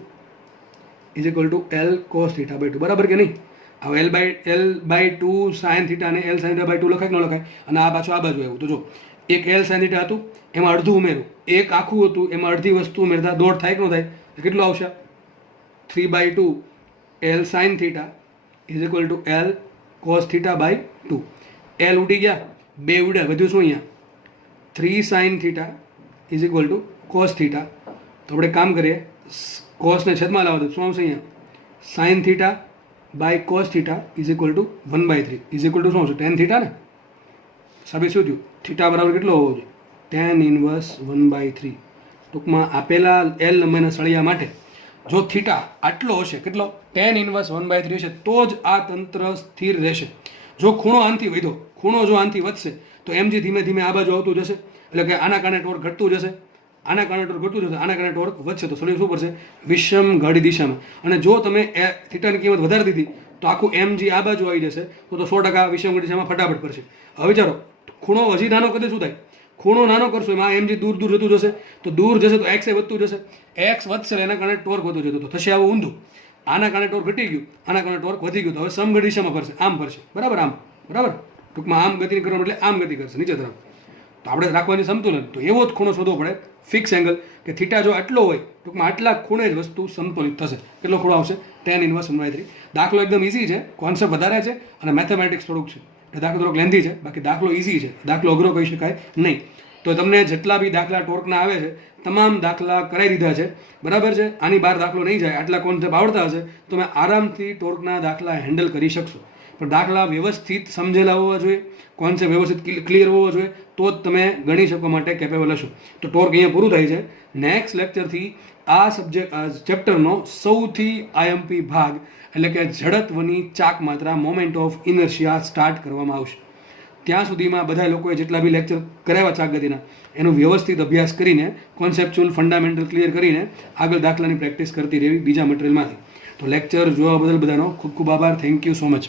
is equal to L cos theta by 2. બરાબર કે નહીં? હવે L/2 sin થીટા અને L sin થીટા બાય 2 લખાય કે ન લખાય? અને આ પાછું આ બાજુ આવ્યું તો જો એક L sin થીટા હતું એમાં અડધું ઉમેરું, એક આખું હતું એમાં અડધી વસ્તુ ઉમેરતા દોઢ થાય કે ન થાય? કેટલું આવશે? 3/2 L sin theta is equal to L cos theta by 2. L ઉડી ગયા, બે ઉડ્યા, વધ્યું શું અહીંયા? 3 sin theta is equal two cos theta. તો આપણે કામ કરીએ, કોસને છેદમાં લાવો તો શું આવશે? અહીંયા sin theta by cos theta is equal to 1/3 is equal to શું આવશે? tan થીટા ને. સાબિત શું થયું? થીટા બરાબર કેટલો હોવો જોઈએ? tan inverse 1/3. ટૂંકમાં આપેલા L લંબાઈના સળિયા માટે જો થીટા આટલો હશે, કેટલો? tan ઇન્વર્સ 1/3 હશે તો જ આ તંત્ર સ્થિર રહેશે. જો ખૂણો આનથી વધ્યો, ખૂણો જો આનથી વધશે તો mg ધીમે ધીમે આ બાજુ આવતું જશે, એટલે કે આના કારણે ટોર્ક ઘટતું જશે, આના કારણે ટોર્ક ઘટતું જશે, આના કારણે ટોર્ક વધશે. તો સળિયું શું પડશે? વિષમઘડી દિશામાં. અને જો તમે થીટાની કિંમત વધારી દીધી તો આખું mg આ બાજુ આવી જશે, તો 100% વિષમઘડી દિશામાં ફટાફટ પડશે. હવે વિચારો, ખૂણો હજી નાનો કદે શું થાય? ખૂણો નાનો કરશો એમાં mg દૂર દૂર જતું જશે, તો દૂર જશે તો x એ વધતું જશે, x વધશે એટલે એના કારણે ટોર્ક વધુ જતો, તો થશે આવું ઊંધું. આના કારણે ટોર્ક ઘટી ગયું, આના કારણે ટોર્ક વધી ગયું, તો હવે સમઘન દિશામાં ફરશે, આમ ફરશે, બરાબર, આમ, બરાબર. ટૂંકમાં આમ ગતિ કરવાનું એટલે આમ ગતિ કરશે નીચે તરફ. તો આપણે રાખવાની સમતુલન, તો એવો જ ખૂણો શોધવો પડે, ફિક્સ એંગલ, કે થીટા જો આટલો હોય, ટૂંકમાં આટલા ખૂણે જ વસ્તુ સંતુલિત થશે. કેટલો ખૂણો આવશે? tan inverse 1/3. દાખલો એકદમ ઇઝી છે, કોન્સેપ્ટ વધારે છે અને મેથેમેટિક્સ થોડુંક છે, એ દાખલો થોડોક લેન્ધી છે, બાકી દાખલો ઇઝી છે, દાખલો અઘરો કહી શકાય નહીં. તો તમને જેટલા બી દાખલા ટોર્કના આવે છે તમામ દાખલા કરાવી દીધા છે, બરાબર છે. આની બહાર દાખલો નહીં જાય, આટલા કોન્સેપ્ટ આવડતા હશે તો તમે આરામથી ટોર્કના દાખલા હેન્ડલ કરી શકશો. પણ દાખલા વ્યવસ્થિત સમજેલા હોવા જોઈએ, કોન્સેપ્ટ વ્યવસ્થિત ક્લિયર હોવો જોઈએ, તો જ તમે ગણી શકવા માટે કેપેબલ હશો. તો ટોર્ક અહીંયા પૂરું થાય છે. નેક્સ્ટ લેક્ચરથી આ ચેપ્ટરનો સૌથી આઈએમપી ભાગ એટલે કે જડત્વની ચાક માત્રા, મોમેન્ટ ઓફ ઇનર્શિયા સ્ટાર્ટ કરવામાં આવશે. ત્યાં સુધીમાં બધા લોકોએ જેટલા બી લેક્ચર કરાવ્યા ચાક ગતિના એનો વ્યવસ્થિત અભ્યાસ કરીને, કોન્સેપ્ચ્યુઅલ ફંડામેન્ટલ ક્લિયર કરીને આગળ દાખલાની પ્રેક્ટિસ કરતી રહેવી બીજા મટીરિયલમાંથી. તો લેક્ચર જોવા બદલ બધાનો ખૂબ ખૂબ આભાર. Thank you so much.